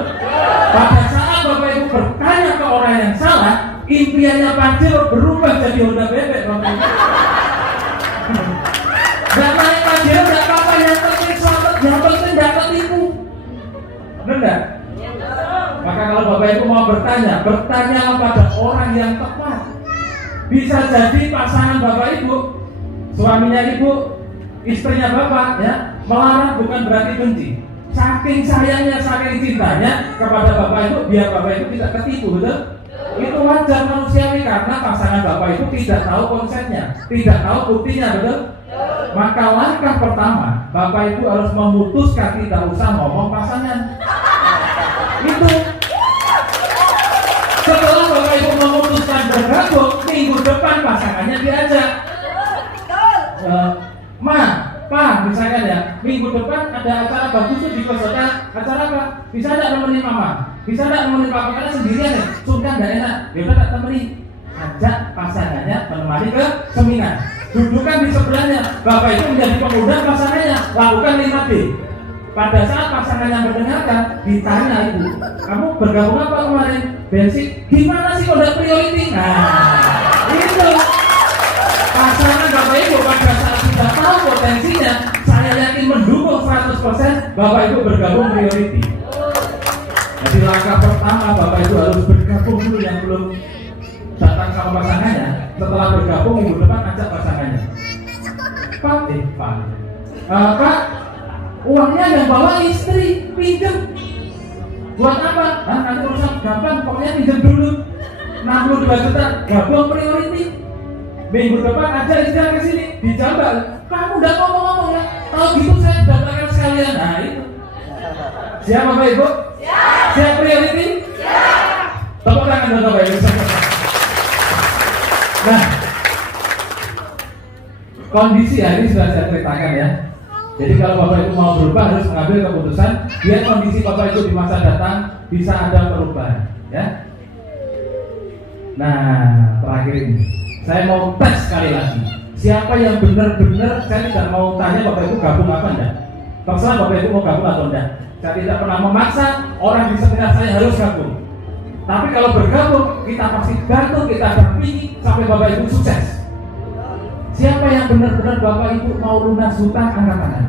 Pada saat Bapak Ibu bertanya ke orang yang salah, impiannya Pajero berubah jadi Honda bebek Bapak Ibu. Nggak naik Pajero nggak apa-apa, yang penting selamat, yang penting nggak ketipu. Benar nggak? Maka kalau Bapak Ibu mau bertanya pada orang yang tepat. Bisa jadi pasangan Bapak Ibu, suaminya Ibu, istrinya Bapak ya, melarang bukan berarti benci. Saking sayangnya, saking cintanya kepada Bapak Ibu, biar Bapak Ibu tidak ketipu, betul? Itu wajar manusiawi karena pasangan Bapak Ibu tidak tahu konsepnya, tidak tahu buktinya, betul? Maka langkah pertama, Bapak Ibu harus memutuskan tidak usah ngomong pasangan. Itu. Setelah Bapak Ibu memutuskan bergabung, minggu depan pasangannya diajak. Pak, misalkan ya, minggu depan ada acara bagus tuh di kos hotel. Acara apa? Bisa tidak nemenin mama? Bisa tidak nemenin papa? Karena sendirian ya, sungkan tidak enak. Bisa tak temenin? Ajak pasangannya menemani ke seminar. Dudukan di sebelahnya. Bapak itu menjadi pengundang pasangannya. Lakukan 5D. Pada saat pasangannya mendengarkan, ditanya ibu, kamu bergabung apa kemarin? Basic. Gimana sih kode priority? Nah, itu. Pasangan Bapak Ibu pada saat sudah tahu potensinya, saya yakin mendukung 100% Bapak Ibu bergabung priority. Jadi langkah pertama Bapak Ibu harus bergabung dulu yang belum datang sama pasangannya. Setelah bergabung minggu depan ajak pasangannya. Pak, uangnya yang bawa istri, pinjam. Buat apa? Nanti urusan gampang, pokoknya pinjam dulu 62 juta, gabung priority. Minggu depan aja istri ke sini, dijambal Kamu udah ngomong-ngomong ya. Kalau gitu saya daftarkan sekalian. Nah itu. Siap Bapak Ibu? Siap priority? Tepuk tangan dong Bapak Ibu. Nah, kondisi hari ini sudah saya ceritakan ya. Jadi kalau Bapak Ibu mau berubah harus mengambil keputusan biar kondisi Bapak Ibu di masa datang bisa ada perubahan ya. Nah, terakhir ini saya mau tes sekali lagi. Siapa yang benar-benar, saya tidak mau tanya Bapak Ibu gabung apa enggak. Terserah Bapak Ibu mau gabung atau enggak. Saya tidak pernah memaksa orang di sekitar saya harus gabung. Tapi kalau bergabung, kita pasti bantu, kita dampingi sampai Bapak Ibu sukses. Siapa yang benar-benar Bapak Ibu mau lunas hutang, angkat tangan.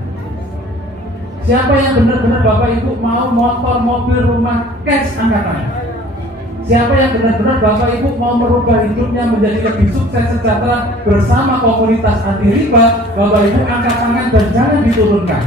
Siapa yang benar-benar Bapak Ibu mau motor, mobil, rumah, cash, angkat tangan. Siapa yang benar-benar Bapak Ibu mau merubah hidupnya menjadi lebih sukses sejahtera bersama komunitas anti riba, Bapak Ibu angkat tangan dan jangan diturunkan.